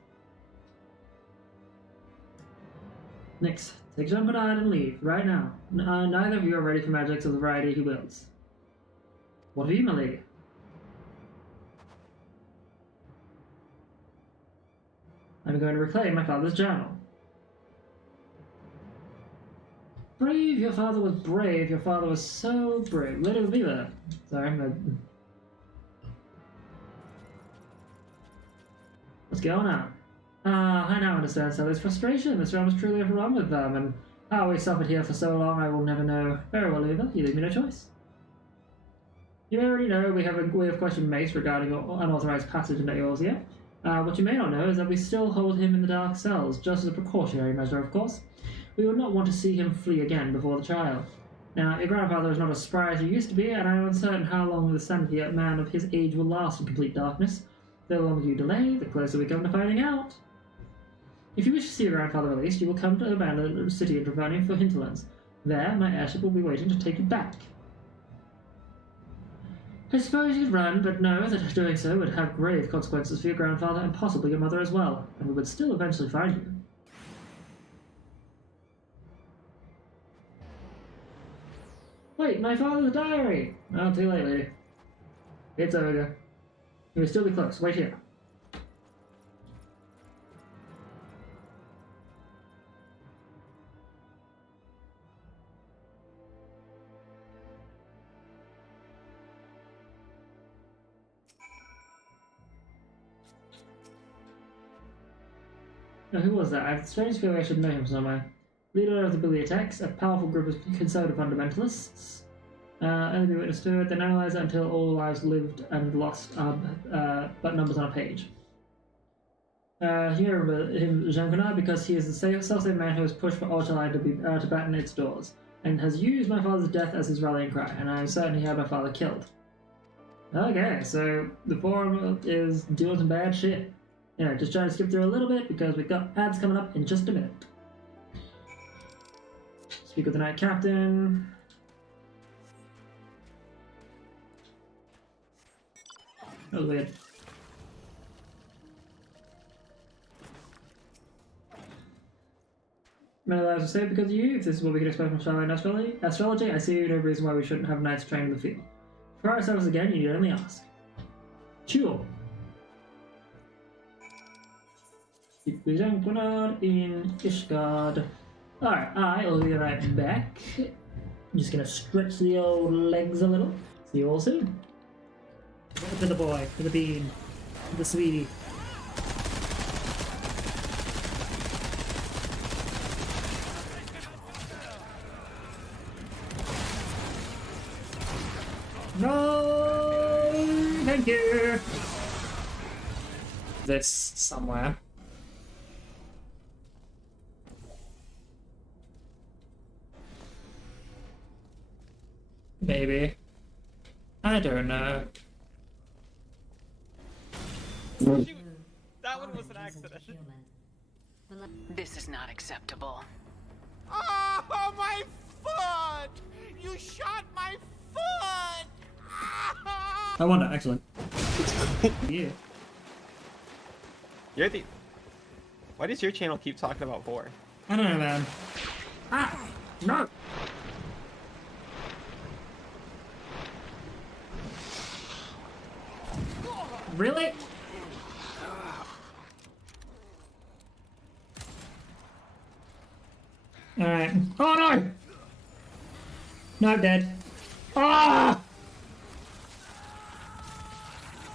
Nix, take Jean-Bernard and leave, right now. Neither of you are ready for magics of the variety he wields. What of you, my lady? I'm going to reclaim my father's journal. Brave, your father was brave. Your father was so brave. Lady of the Beaver. Sorry, what's going on? I now understand Sally's frustration. This realm is truly overrun with them, and how we suffered here for so long, I will never know. Very well, Luther. You leave me no choice. You already know we have questioned Mace regarding unauthorized passage into Eorzean. What you may not know is that we still hold him in the dark cells, just as a precautionary measure, of course. We would not want to see him flee again before the trial. Now, your grandfather is not as spry as he used to be, and I am uncertain how long the sanity of a man of his age will last in complete darkness. The longer you delay, the closer we come to finding out. If you wish to see your grandfather released, you will come to abandon the city of Dravania for hinterlands. There, my airship will be waiting to take you back. I suppose you'd run, but know that doing so would have grave consequences for your grandfather and possibly your mother as well, and we would still eventually find you. Wait, my father's diary! Oh, too late, lady. It's over. You will still be close. Wait here. Now, who was that? I have a strange feeling I should know him somewhere. Leader of the Bibliotheques, a powerful group of conservative fundamentalists. Only be witness to it, then analyze it until all lives lived and lost but numbers on a page. You remember him, Jean Bernard, because he is the self-same man who has pushed for Eorzean to batten its doors, and has used my father's death as his rallying cry, and I am certain he had my father killed. Okay, so the forum is doing some bad shit. Yeah, just trying to skip through a little bit because we've got ads coming up in just a minute. Speak with the Knight Captain. That was weird. Many lives are saved because of you. If this is what we can expect from Starlight Astrology, I see no reason why we shouldn't have knights trained in the field. For ourselves again, you need only ask. Sure. Jean-Bernard in Ishgard. Alright, I will be right back. I'm just gonna stretch the old legs a little. See you all soon. To the boy, to the bean, to the sweetie. No, thank you. This somewhere. Maybe. I don't know. Shoot! That one was an accident. This is not acceptable. Oh, my foot! You shot my foot! I wonder, excellent. Yeah. You're the... Why does your channel keep talking about 4? I don't know, man. Ah! No! Really? Alright. Oh no! No, I'm dead. Ah!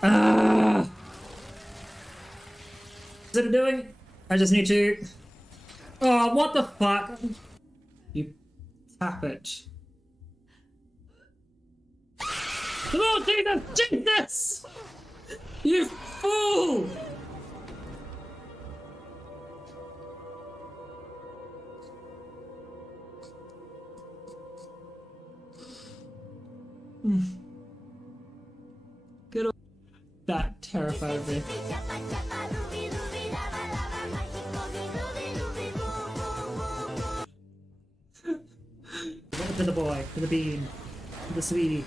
Ah! What's it doing? I just need to... Oh, what the fuck? You tap it. Oh, Jesus! Jesus! You fool! Good old... That terrified me. To the boy, to the bean, to the sweetie.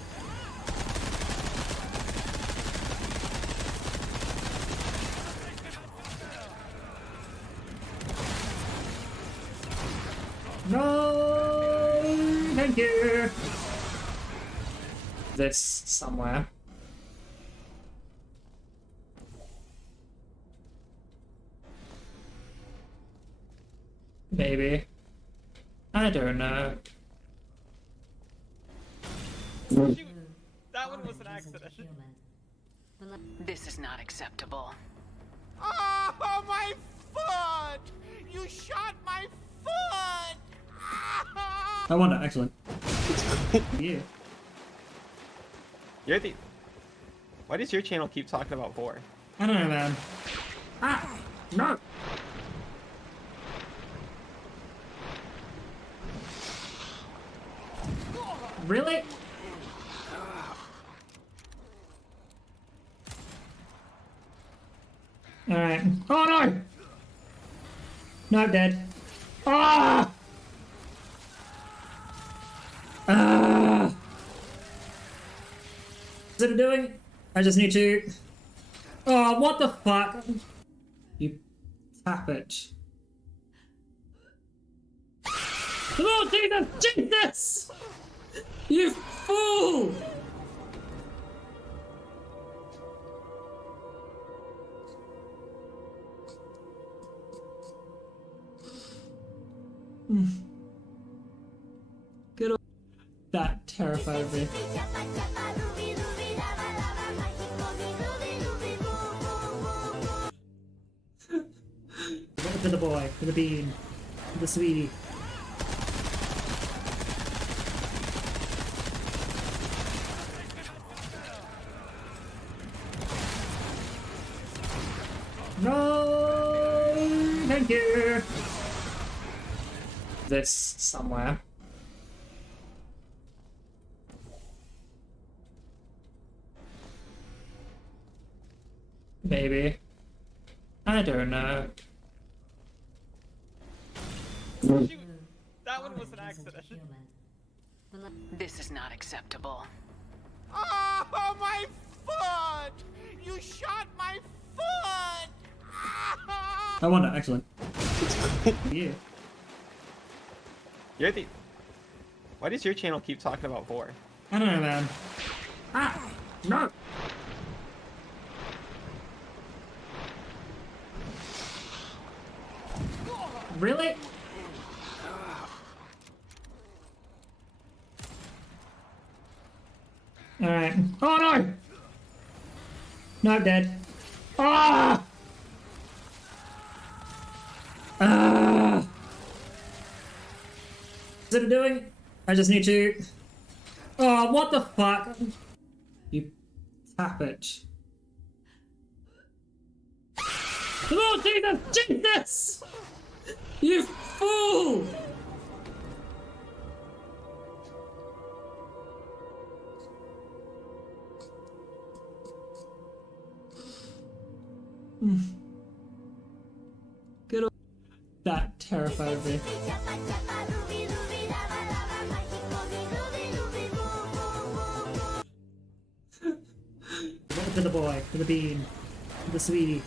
thank you. This somewhere. Maybe. I don't know. Shoot! That one was an accident. This is not acceptable. Oh, my foot! You shot my foot! I won it, excellent. Yeah. You're the... Why does your channel keep talking about 4? I don't know, man. Ah! No! Really? Alright. Oh no! No, I'm dead. Ah! Ah! Is it doing? I just need to... Oh, what the fuck? You tap it. Oh, Jesus! Jesus! You fool! Good old... That terrified me. To the boy, to the bean, to the sweetie. No, thank you. This somewhere. Maybe. I don't know. Shoot! That one was an accident. This is not acceptable. Oh, my foot! You shot my foot! I won it, excellent. Yeah. You're the... Why does your channel keep talking about 4? I don't know, man. Ah! No! Really? Alright. Oh no! No, I'm dead. Ah! Ah! Is it doing? I just need to... Oh, what the fuck? You tap it. Oh, Jesus! Jesus! You fool! Good old... That terrified me. To the boy, to the bean, to the sweetie.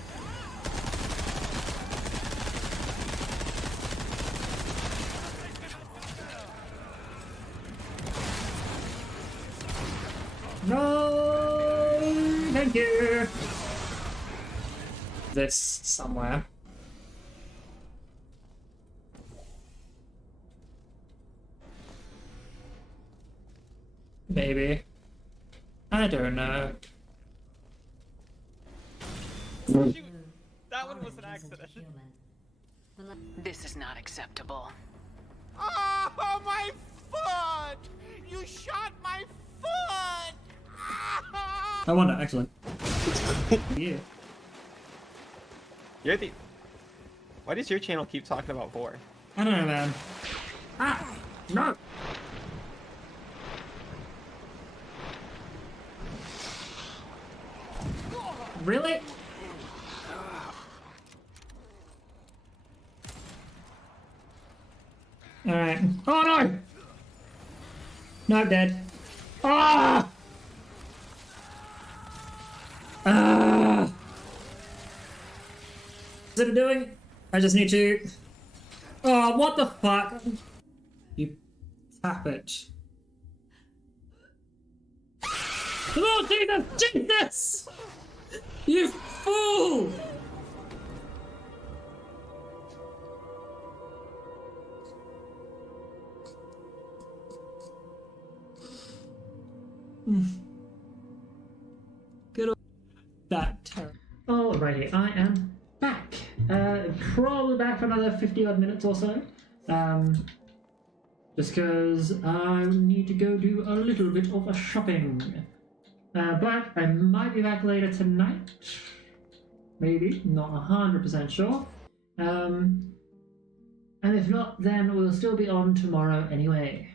No, thank you. This somewhere. Maybe. I don't know. Shoot! That one was an accident. This is not acceptable. Oh, my foot! You shot my foot! I won it, excellent. Yeah. You're the... Why does your channel keep talking about 4? I don't know, man. Ah! No! Really? Alright. Oh no! No, I'm dead. Ah! Ah! Is it doing? I just need to... Oh, what the fuck? You Tap it. Oh, Jesus! Jesus! You fool! Good old that. Alrighty, I am back. Probably back for another 50 odd minutes or so. Just because I need to go do a little bit of a shopping. But I might be back later tonight. Maybe, not 100% sure. And if not, then we'll still be on tomorrow anyway.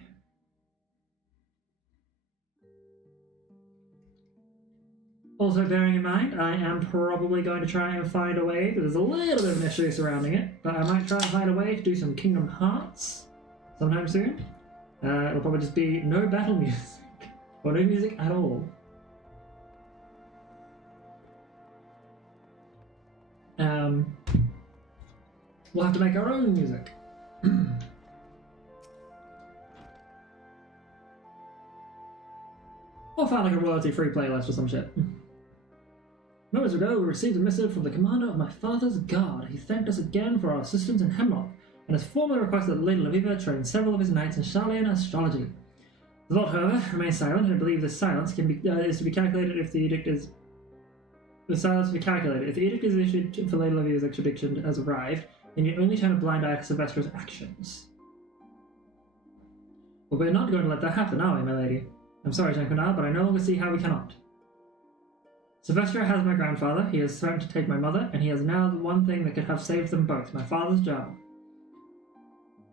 Also, bearing in mind, I am probably going to try and find a way, there's a little bit of an issue surrounding it, but I might try and find a way to do some Kingdom Hearts sometime soon. It'll probably just be no battle music, or no music at all. We'll have to make our own music. Or find like a royalty-free playlist or some shit. Moments ago, we received a missive from the commander of my father's guard. He thanked us again for our assistance in Hemlock, and has formally requested that Lady Laviva train several of his knights in Sharlayan astrology. The Lord, however, remains silent, and I believe this silence can be is to be calculated if the edict is... The silence to be calculated. If the edict is issued for Lady Laviva's extradition has arrived, then you only turn a blind eye to Sylvester's actions. Well, we're not going to let that happen, are we, my lady? I'm sorry, Jean-Quenard, but I no longer see how we cannot. Sylvester has my grandfather, he has threatened to take my mother, and he has now the one thing that could have saved them both, my father's job.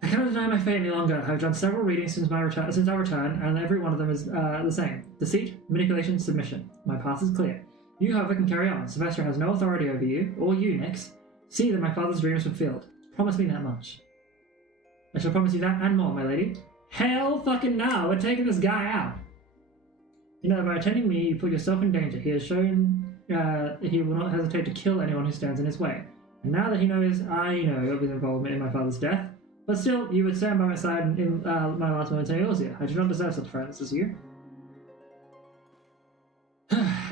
I cannot deny my fate any longer. I've done several readings since our return, and every one of them is the same. Deceit, manipulation, submission. My path is clear. You, however, can carry on. Sylvester has no authority over you, or you, Nyx. See that my father's dreams were fulfilled. Promise me that much. I shall promise you that and more, my lady. Hell fucking no, we're taking this guy out. You know, by attending me, you put yourself in danger. He has shown he will not hesitate to kill anyone who stands in his way. And now that he knows I know of his involvement in my father's death, but still, you would stand by my side in my last moments in Eorzean. I do not deserve such friends as you.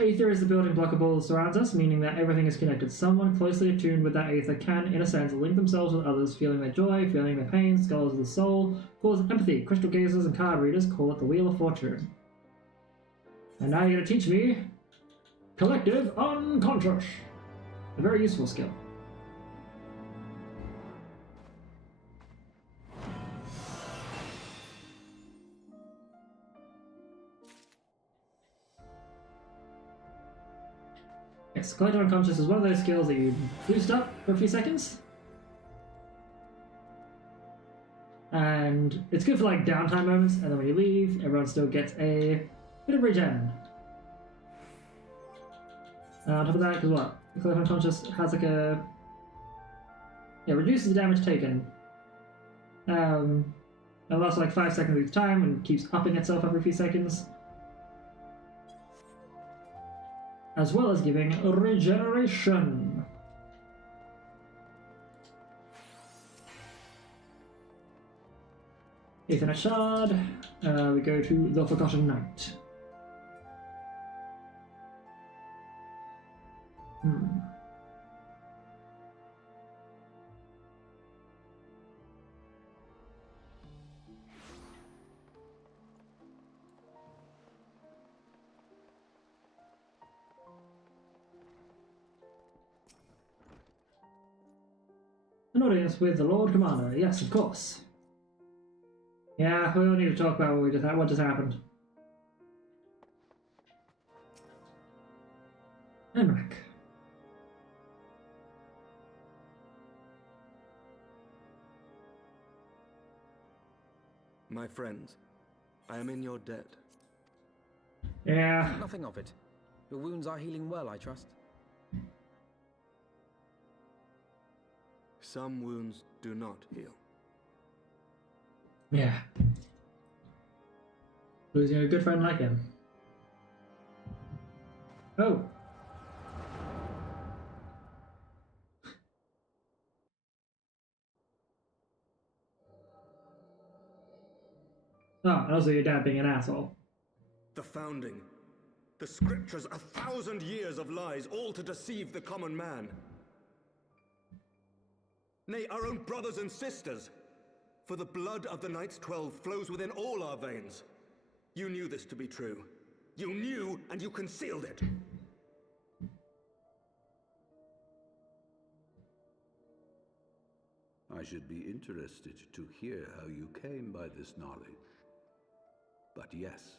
Aether is the building block of all that surrounds us, meaning that everything is connected. Someone closely attuned with that aether can, in a sense, link themselves with others, feeling their joy, feeling their pain, scholars of the soul, cause empathy, crystal gazers and card readers call it the Wheel of Fortune. And now you're going to teach me Collective Unconscious. A very useful skill. Yes, Collective Unconscious is one of those skills that you boost up for a few seconds. And it's good for like downtime moments, and then when you leave, everyone still gets a bit of regen. On top of that, because what? The Collective Unconscious has like a... Yeah, reduces the damage taken. It lasts like 5 seconds each time and keeps upping itself every few seconds. As well as giving regeneration. Ethernet Shard. We go to the Forgotten Knight. An audience with the Lord Commander. Yes, of course. Yeah, we all need to talk about what just happened. Enric. My friends, I am in your debt. Yeah. Nothing of it. Your wounds are healing well, I trust. Some wounds do not heal. Yeah. Losing a good friend like him. Oh. Oh, and also your dad being an asshole. The founding. The scriptures, 1,000 years of lies, all to deceive the common man. Nay, our own brothers and sisters. For the blood of the Knights 12 flows within all our veins. You knew this to be true. You knew, and you concealed it. I should be interested to hear how you came by this knowledge. But yes,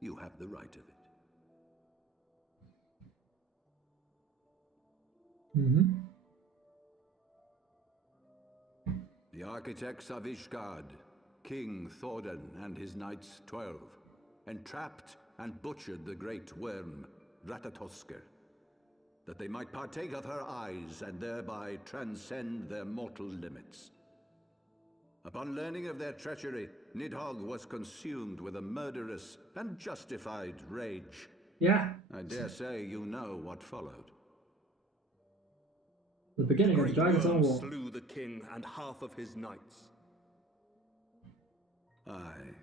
you have the right of it. Mm-hmm. The architects of Ishgard, King Thordan and his Knights 12, entrapped and butchered the great worm, Ratatoskr, that they might partake of her eyes and thereby transcend their mortal limits. Upon learning of their treachery, Nidhogg was consumed with a murderous and justified rage. Yeah. I dare say you know what followed. The beginning of the Great Dragon's Own worm War. slew the king and half of his knights. Aye,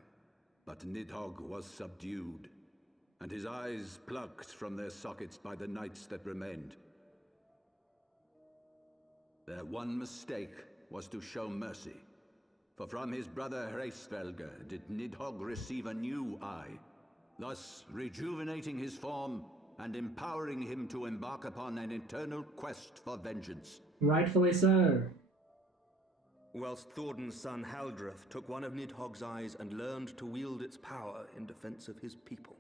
but Nidhogg was subdued, and his eyes plucked from their sockets by the knights that remained. Their one mistake was to show mercy, for from his brother Hreisvelger did Nidhogg receive a new eye, thus rejuvenating his form and empowering him to embark upon an eternal quest for vengeance. Rightfully so. Whilst Thordan's son Haldreth took one of Nidhogg's eyes and learned to wield its power in defense of his people.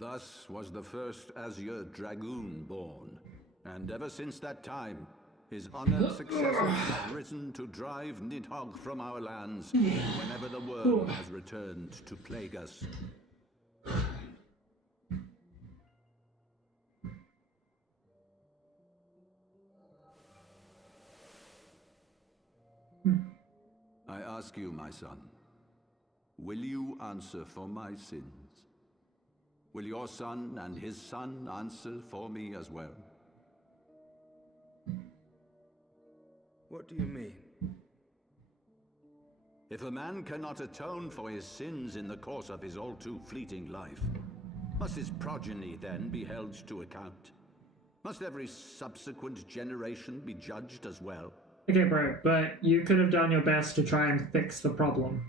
Thus was the first Azure Dragoon born, and ever since that time, his honored successors have risen to drive Nidhogg from our lands whenever the worm has returned to plague us. I ask you, my son, will you answer for my sins? Will your son and his son answer for me as well? What do you mean? If a man cannot atone for his sins in the course of his all too fleeting life, must his progeny then be held to account? Must every subsequent generation be judged as well? Okay, bro, but you could have done your best to try and fix the problem.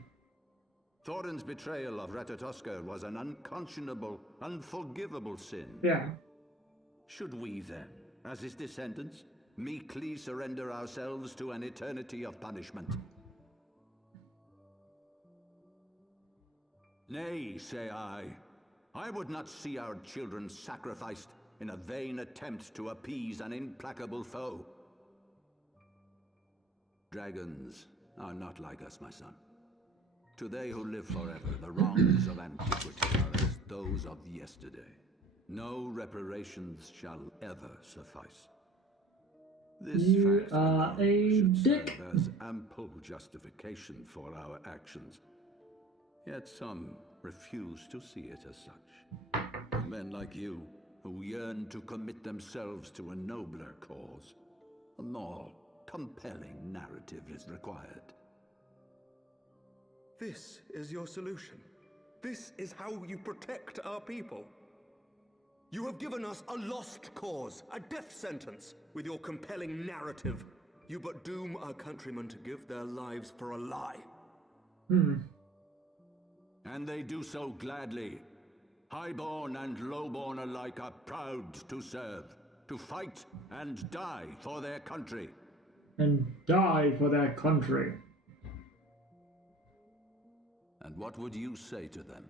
Thorin's betrayal of Ratatoskr was an unconscionable, unforgivable sin. Yeah. Should we then, as his descendants, meekly surrender ourselves to an eternity of punishment? Nay, say I. I would not see our children sacrificed in a vain attempt to appease an implacable foe. Dragons are not like us, my son. To they who live forever, the wrongs of antiquity are as those of yesterday. No reparations shall ever suffice. This You fact are alone a should dick. serve as ample justification for our actions. Yet some refuse to see it as such. Men like you, who yearn to commit themselves to a nobler cause. A more compelling narrative is required. This is your solution. This is how you protect our people. You have given us a lost cause, a death sentence. With your compelling narrative, you but doom our countrymen to give their lives for a lie. And they do so gladly. Highborn and lowborn alike are proud to serve, to fight and die for their country. And die for their country. And what would you say to them?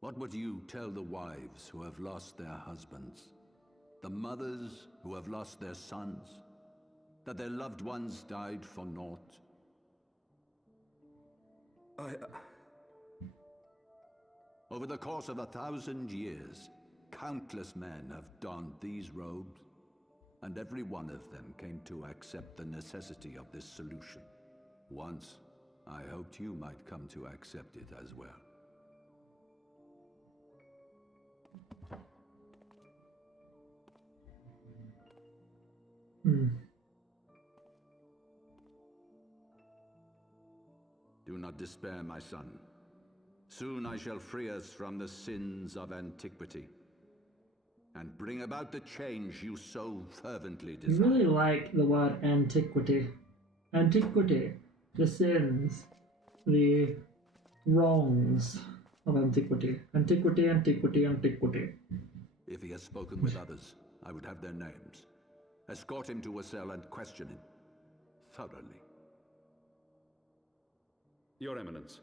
What would you tell the wives who have lost their husbands? The mothers who have lost their sons? That their loved ones died for naught? Over the course of 1,000 years, countless men have donned these robes, and every one of them came to accept the necessity of this solution. Once, I hoped you might come to accept it as well. not despair, my son. Soon I shall free us from the sins of antiquity, and bring about the change you so fervently I desire. really like the word antiquity. Antiquity. The sins. The wrongs of antiquity. Antiquity, antiquity, antiquity. If he has spoken with others, I would have their names. Escort him to a cell and question him thoroughly. Your Eminence.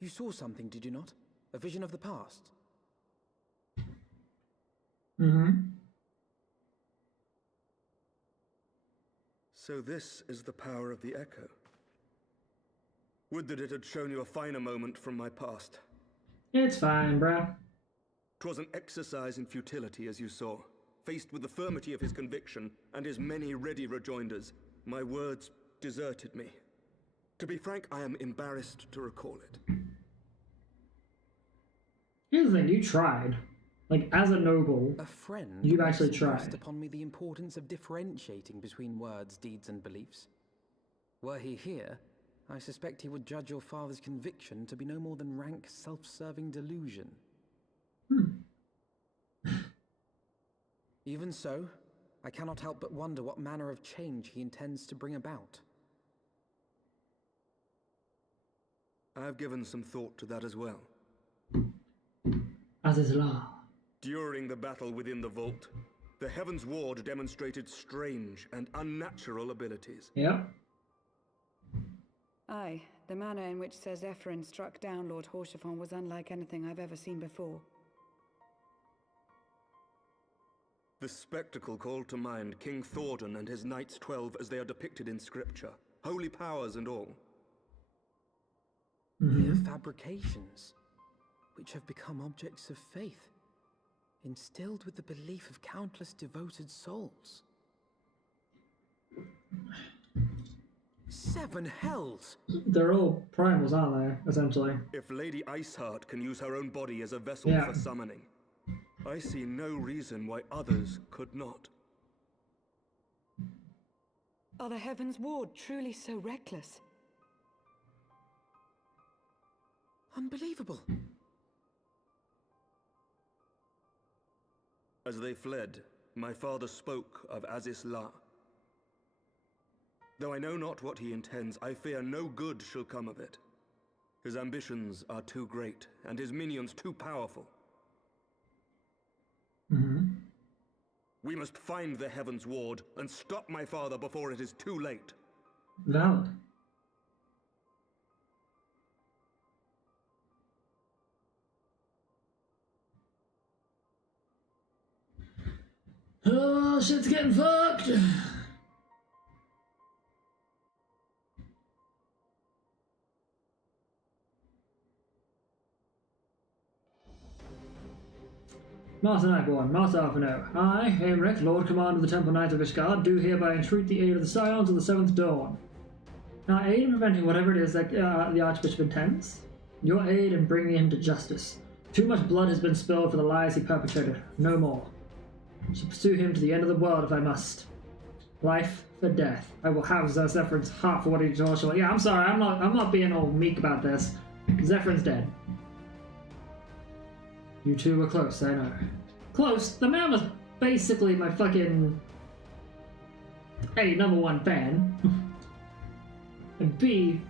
You saw something, did you not? A vision of the past? Mm-hmm. So this is the power of the Echo. Would that it had shown you a finer moment from my past. It's fine, bruh. 'Twas an exercise in futility, as you saw. Faced with the firmity of his conviction and his many ready rejoinders, my words deserted me. To be frank, I am embarrassed to recall it. Here's the thing, you tried. Like, as a noble, A friend you've actually once tried. impressed upon me the importance of differentiating between words, deeds, and beliefs. Were he here, I suspect he would judge your father's conviction to be no more than rank self-serving delusion. Even so, I cannot help but wonder what manner of change he intends to bring about. I have given some thought to that as well. As is law. During the battle within the vault, the Heaven's Ward demonstrated strange and unnatural abilities. Yep. Aye, the manner in which Sir Zephyrin struck down Lord Horschiffon was unlike anything I've ever seen before. The spectacle called to mind King Thordan and his Knights 12 as they are depicted in scripture, holy powers and all. Mere fabrications, which have become objects of faith, instilled with the belief of countless devoted souls. 7 hells! They're all primals, aren't they, essentially? If Lady Iceheart can use her own body as a vessel Yeah. for summoning, I see no reason why others could not. Are the Heaven's Ward truly so reckless? Unbelievable! As they fled, my father spoke of Aziz La. Though I know not what he intends, I fear no good shall come of it. His ambitions are too great, and his minions too powerful. We must find the Heaven's Ward and stop my father before it is too late. Valid. Oh, shit's getting fucked! Master Nightborn, Master Alphino, I, Aimrek, Lord Commander of the Temple Knights of Ishgard, do hereby entreat the aid of the Scions of the Seventh Dawn. Now, aid in preventing whatever it is that the Archbishop intends. Your aid in bringing him to justice. Too much blood has been spilled for the lies he perpetrated. No more. I shall pursue him to the end of the world if I must. Life for death. I will have Zephyr's heart for what he told you. Yeah, I'm sorry, I'm not being all meek about this. Zephyr's dead. You two were close, I know. Close? The man was basically my fucking A, #1 fan. And B,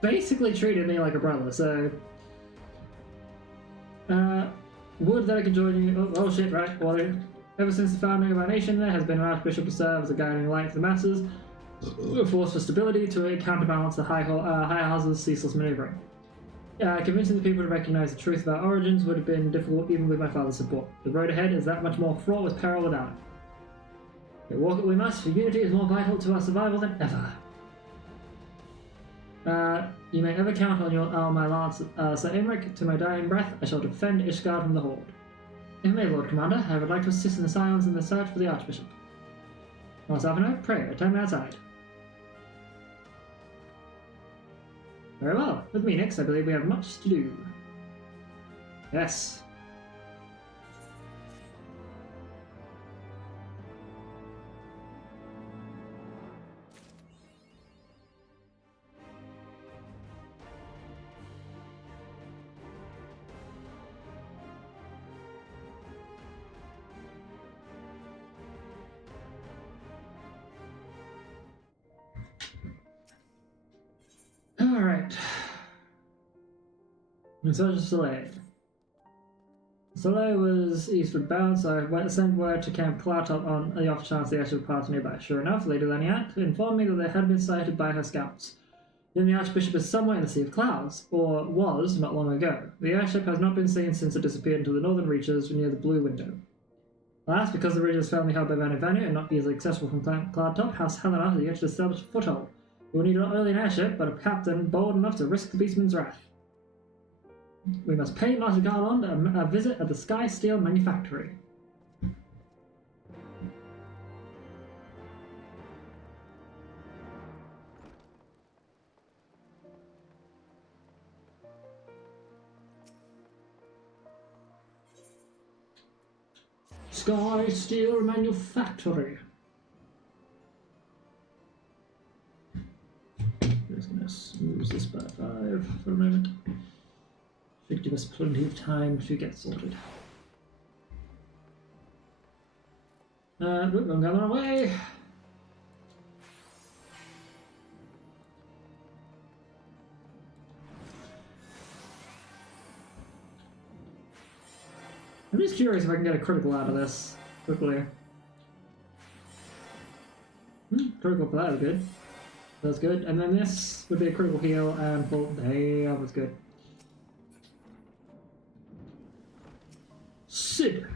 basically treated me like a brother, so would that I could join you. Oh shit, right. Well, ever since the founding of our nation, there has been an archbishop to serve as a guiding light for the masses, a force for stability to counterbalance the higher house's ceaseless maneuvering. Convincing the people to recognize the truth of our origins would have been difficult even with my father's support. The road ahead is that much more fraught with peril without it. Yet walk it we must, for unity is more vital to our survival than ever. You may ever count on my lance, Sir Aymeric. To my dying breath, I shall defend Ishgard from the Horde. If may, Lord Commander, I would like to assist in the silence in the search for the Archbishop. Master Alphinaud, pray, attend me outside. Very well. With me next, I believe we have much to do. Yes. Alright. In search of Soleil. Soleil was eastward bound, so I sent word to Camp Cloudtop on the off chance the airship would pass nearby. Sure enough, Lady Laniat informed me that they had been sighted by her scouts. Then the Archbishop is somewhere in the Sea of Clouds, or was not long ago. The airship has not been seen since it disappeared into the northern reaches near the Blue Window. Alas, because the region is firmly held by Vanu and not easily accessible from Cloudtop, House Helena has yet to establish a foothold. We will need not only an airship, but a captain bold enough to risk the Beastman's wrath. We must pay Master Garland a visit at the Sky Steel Manufactory. Sky Steel Manufactory. Just gonna smooth this by 5 for a moment. Should give us plenty of time to get sorted. I'm going away. I'm just curious if I can get a critical out of this quickly. Critical for that is good. That's good. And then this would be a critical heal and full. Damn, that's good. Sid.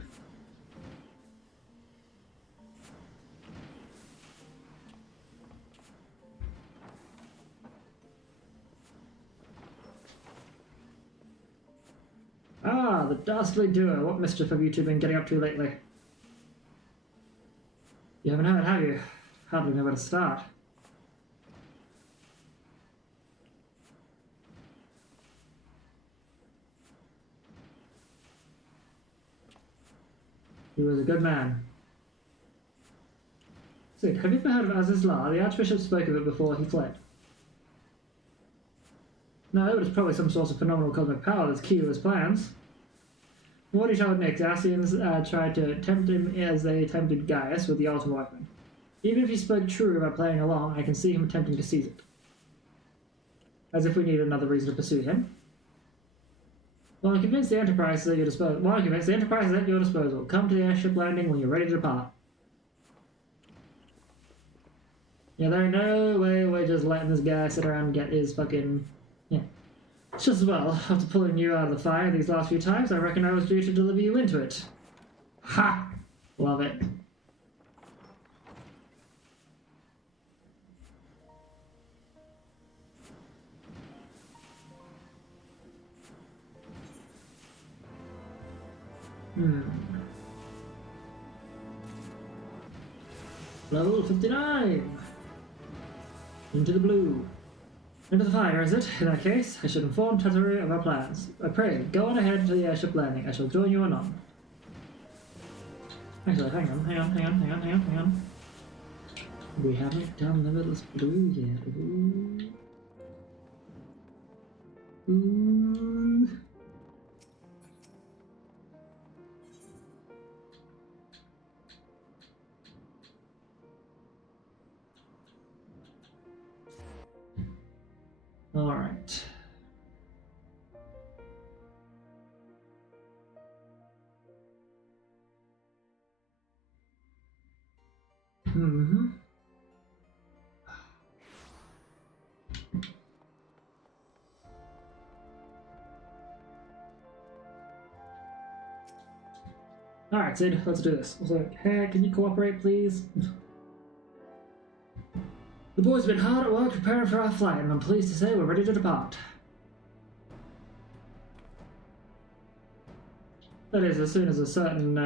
Ah, the Dastardly Duo. What mischief have you two been getting up to lately? You haven't heard, have you? Hardly know where to start. He was a good man. Sid, have you ever heard of Azizlar? The Archbishop spoke of it before he fled. No, but it's probably some source of phenomenal cosmic power that's key to his plans. From what he told Nick, the Ascians tried to tempt him as they tempted Gaius with the ultimate weapon. Even if he spoke true about playing along, I can see him attempting to seize it. As if we need another reason to pursue him. Well, I'm convinced the Enterprise is at your disposal. Come to the airship landing when you're ready to depart. Yeah, there ain't no way we're just letting this guy sit around and get his fucking... Yeah. It's just as well, after pulling you out of the fire these last few times, I reckon I was due to deliver you into it. Ha! Love it. Level 59! Into the blue. Into the fire, is it? In that case, I should inform Tatari of our plans. I pray, go on ahead to the airship landing. I shall join you anon. Actually, hang on. We haven't done Limitless Blue yet. Ooh. All right. Alright, Sid, let's do this. So, hey, can you cooperate, please? The boys have been hard at work preparing for our flight, and I'm pleased to say we're ready to depart. That is, as soon as a certain,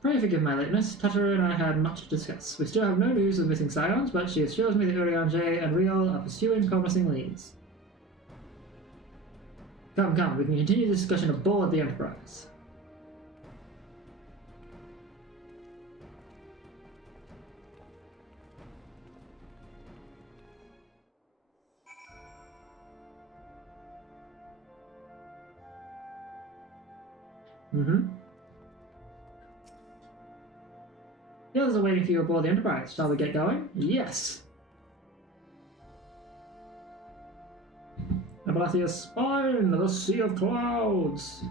Pray forgive my lateness. Tataru and I had much to discuss. We still have no news of missing Scions, but she assures me that Eorzean and Riol are pursuing promising leads. Come, we can continue the discussion aboard the Enterprise. The others are waiting for you aboard the Enterprise. Shall we get going? Yes! Abathia's spine, the sea of clouds!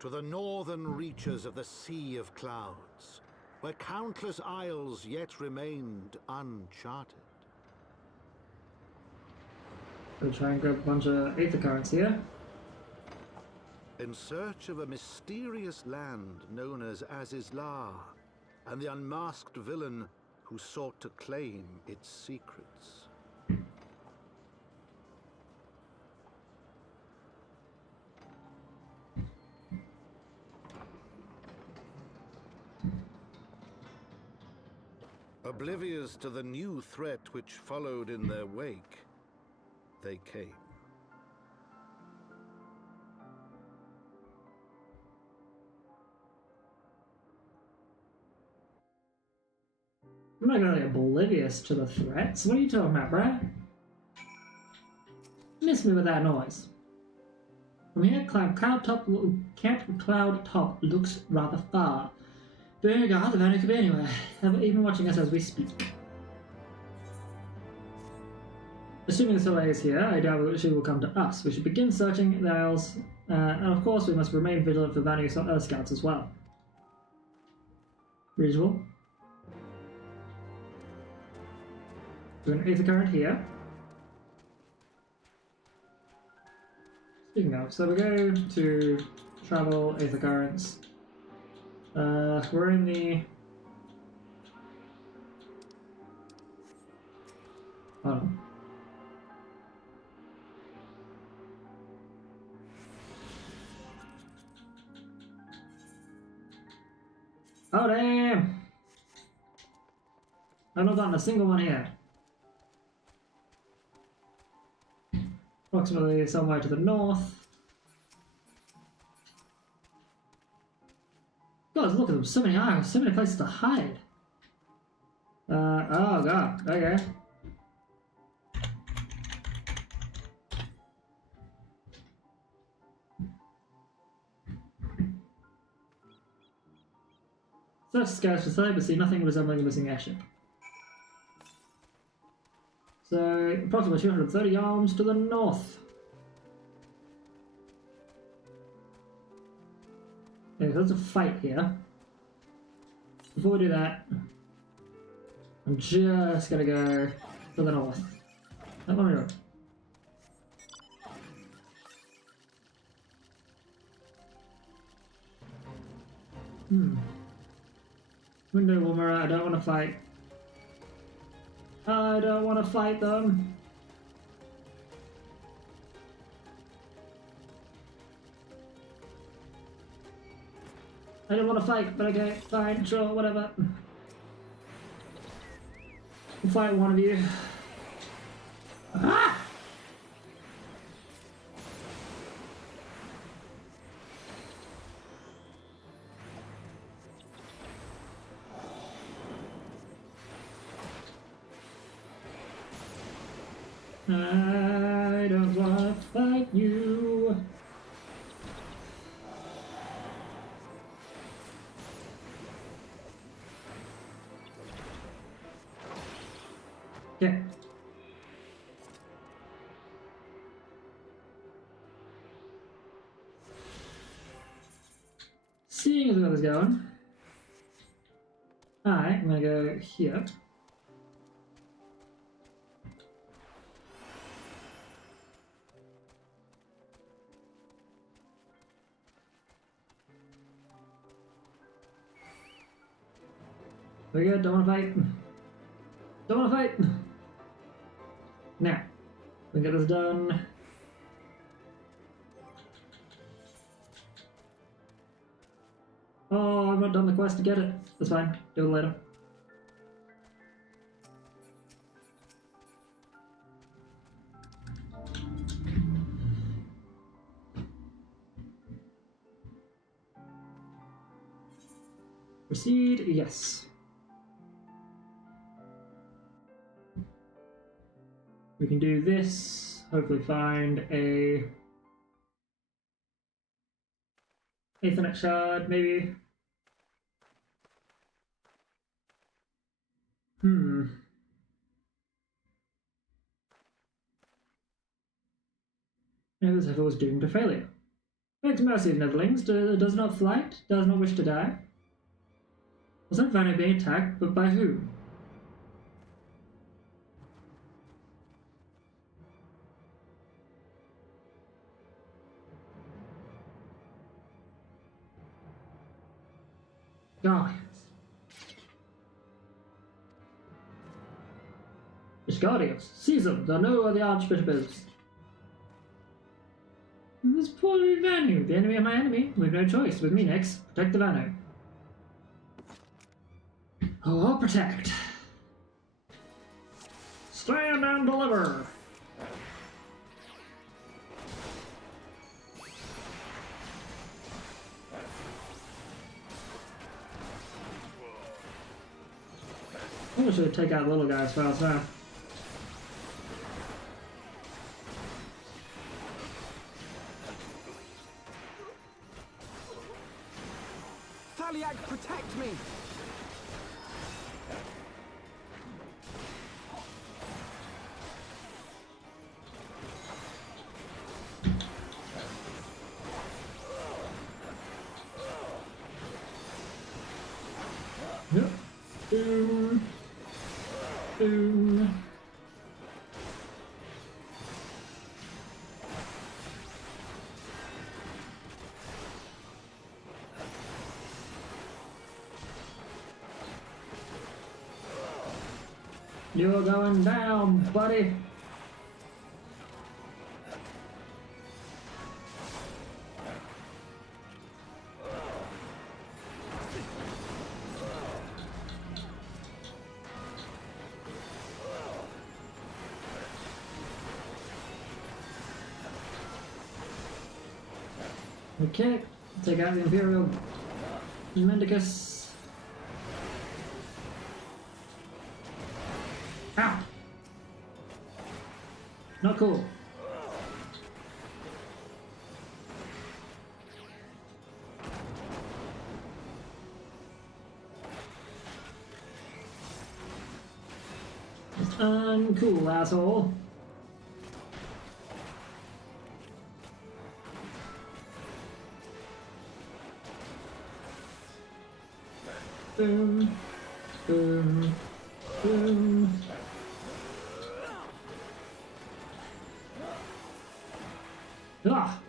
To the northern reaches of the Sea of Clouds, where countless isles yet remained uncharted. We'll try and grab a bunch of aether currents here. In search of a mysterious land known as Azizlar, and the unmasked villain who sought to claim its secrets. Oblivious to the new threat which followed in their wake, they came. I'm not gonna be oblivious to the threats. What are you talking about, Brad? Miss me with that noise. From here, Camp Cloud Top looks rather far. But God, the value could be anywhere. They're even watching us as we speak. Assuming the Soleil is here, I doubt she will come to us. We should begin searching the Isles, and of course we must remain vigilant for Vanu Earth Scouts as well. Reasonable. So an aether current here. Speaking of, so we go to travel aether currents. We're in the... Oh. Oh damn! I've not gotten a single one here. Approximately somewhere to the north. God, look at them. So many islands, so many places to hide. Oh god, okay. Search the skies for sight, but see nothing resembling a missing airship. So, approximately 230 arms to the north. Okay, so there's a fight here. Before we do that, I'm just gonna go to the north. That one we go. Window warmer, I don't want to fight. I don't want to fight them. I don't want to fight, but okay, fine, sure, whatever. I'll fight one of you. Ah! I don't want to fight you. Okay. Seeing as we got this going, I'm gonna go here. Very good, don't wanna fight. Don't wanna fight! Now, we can get this done. Oh, I've not done the quest to get it. That's fine, do it later. Proceed, yes. We can do this, hopefully find a Ethernet shard, maybe. As if it was doomed to failure. Begs mercy of Netherlings, does not flight, does not wish to die. Was that Vanno being attacked, but by who? Guardians. Guardians, seize them, they'll know where the Archbishop is. This poor Vanno, the enemy of my enemy. We've no choice. With me next, protect the Vanno. Oh, I'll protect. Stand and deliver. I should take out the little guys first now. Thaliak, protect me! Yep. Boom. Boom. You're going down, buddy. Okay, take out the Imperial Mendicus. Ow! Not cool. It's uncool, asshole. Boom, boom, boom. Ah!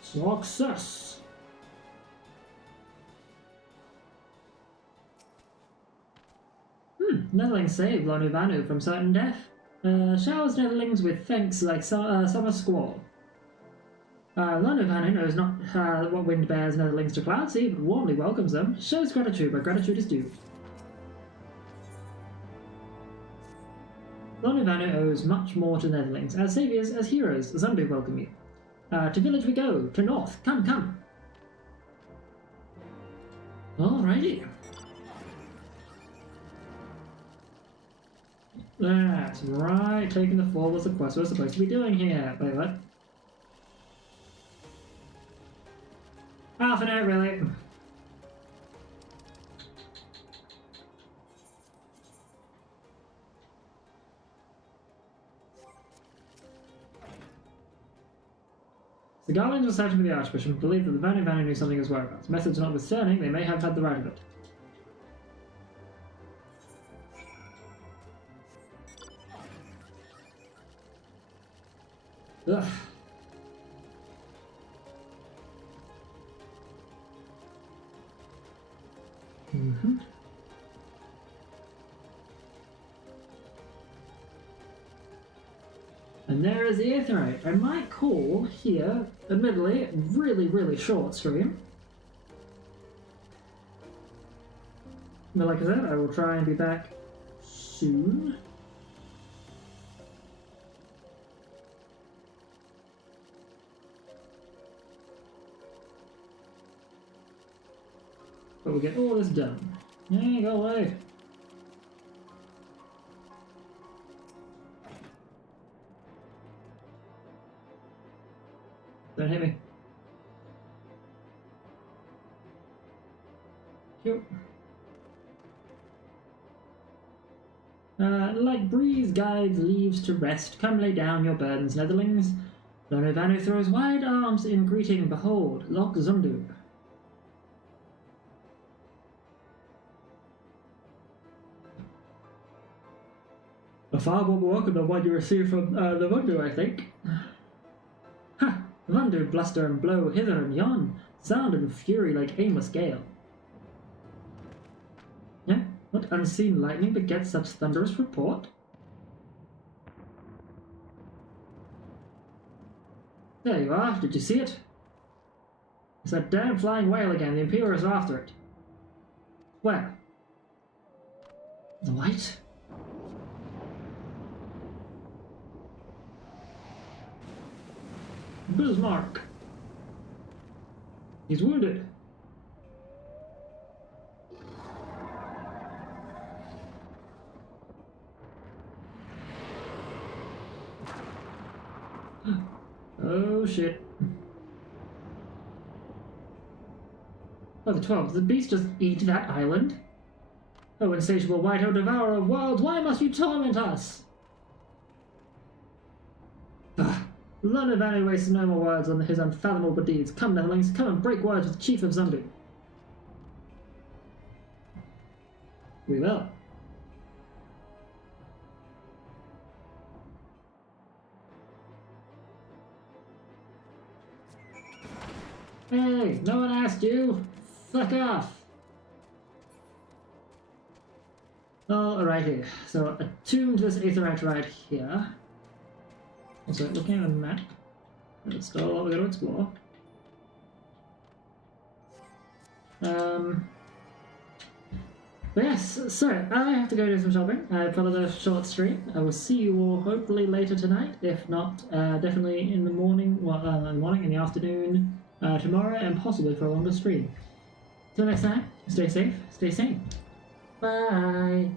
Success! Netherlings saved Lonu Vanu from certain death. Showers Netherlings with thanks like summer squall. Lonu Vanu knows not what wind bears Netherlings to Cloudsea, but warmly welcomes them. Shows gratitude, but gratitude is due. Lonu Vanu owes much more to Netherlings. As saviors, as heroes, some do welcome you. To village we go, to north. Come, come. Alrighty. That's right, taking the fall was the quest we're supposed to be doing here. Wait, what? Half an hour, really. Guardians were searching for the Archbishop believed that the Vanu knew something of his whereabouts. Methods notwithstanding, they may have had the right of it. Ugh. Mm-hmm. And there is the Aetherite. I might call here, admittedly, really, really short stream. But like I said, I will try and be back soon. But we'll get all this done. Yeah, go away. Don't hit me. Cute. Like breeze guides leaves to rest, come lay down your burdens, netherlings. Lonovanu throws wide arms in greeting, behold, Loch Zundu. A far more welcome than what you received from the Vundu, I think. Ha! Vundu bluster and blow hither and yon, sound and fury like aimless gale. Yeah? What unseen lightning begets such thunderous report? There you are, did you see it? It's that damn flying whale again, the Imperials are after it. Where? The light? Bismarck. He's wounded. Oh shit. Oh, the 12. Did the beast just eat that island? Oh, insatiable white-haired devourer of worlds, why must you torment us? Lonovanu wastes no more words on his unfathomable deeds. Come, netherlings, come and break words with the Chief of Zundu. We will. Hey, no one asked you. Fuck off. Oh, right here. So, attuned to this Aetherite right here. Also, looking at the map, there's still a lot we've got to explore. But yes, so I have to go do some shopping. I followed a short stream. I will see you all hopefully later tonight, if not, definitely in the morning, in the afternoon, tomorrow, and possibly for a longer stream. Till next time, stay safe, stay sane. Bye!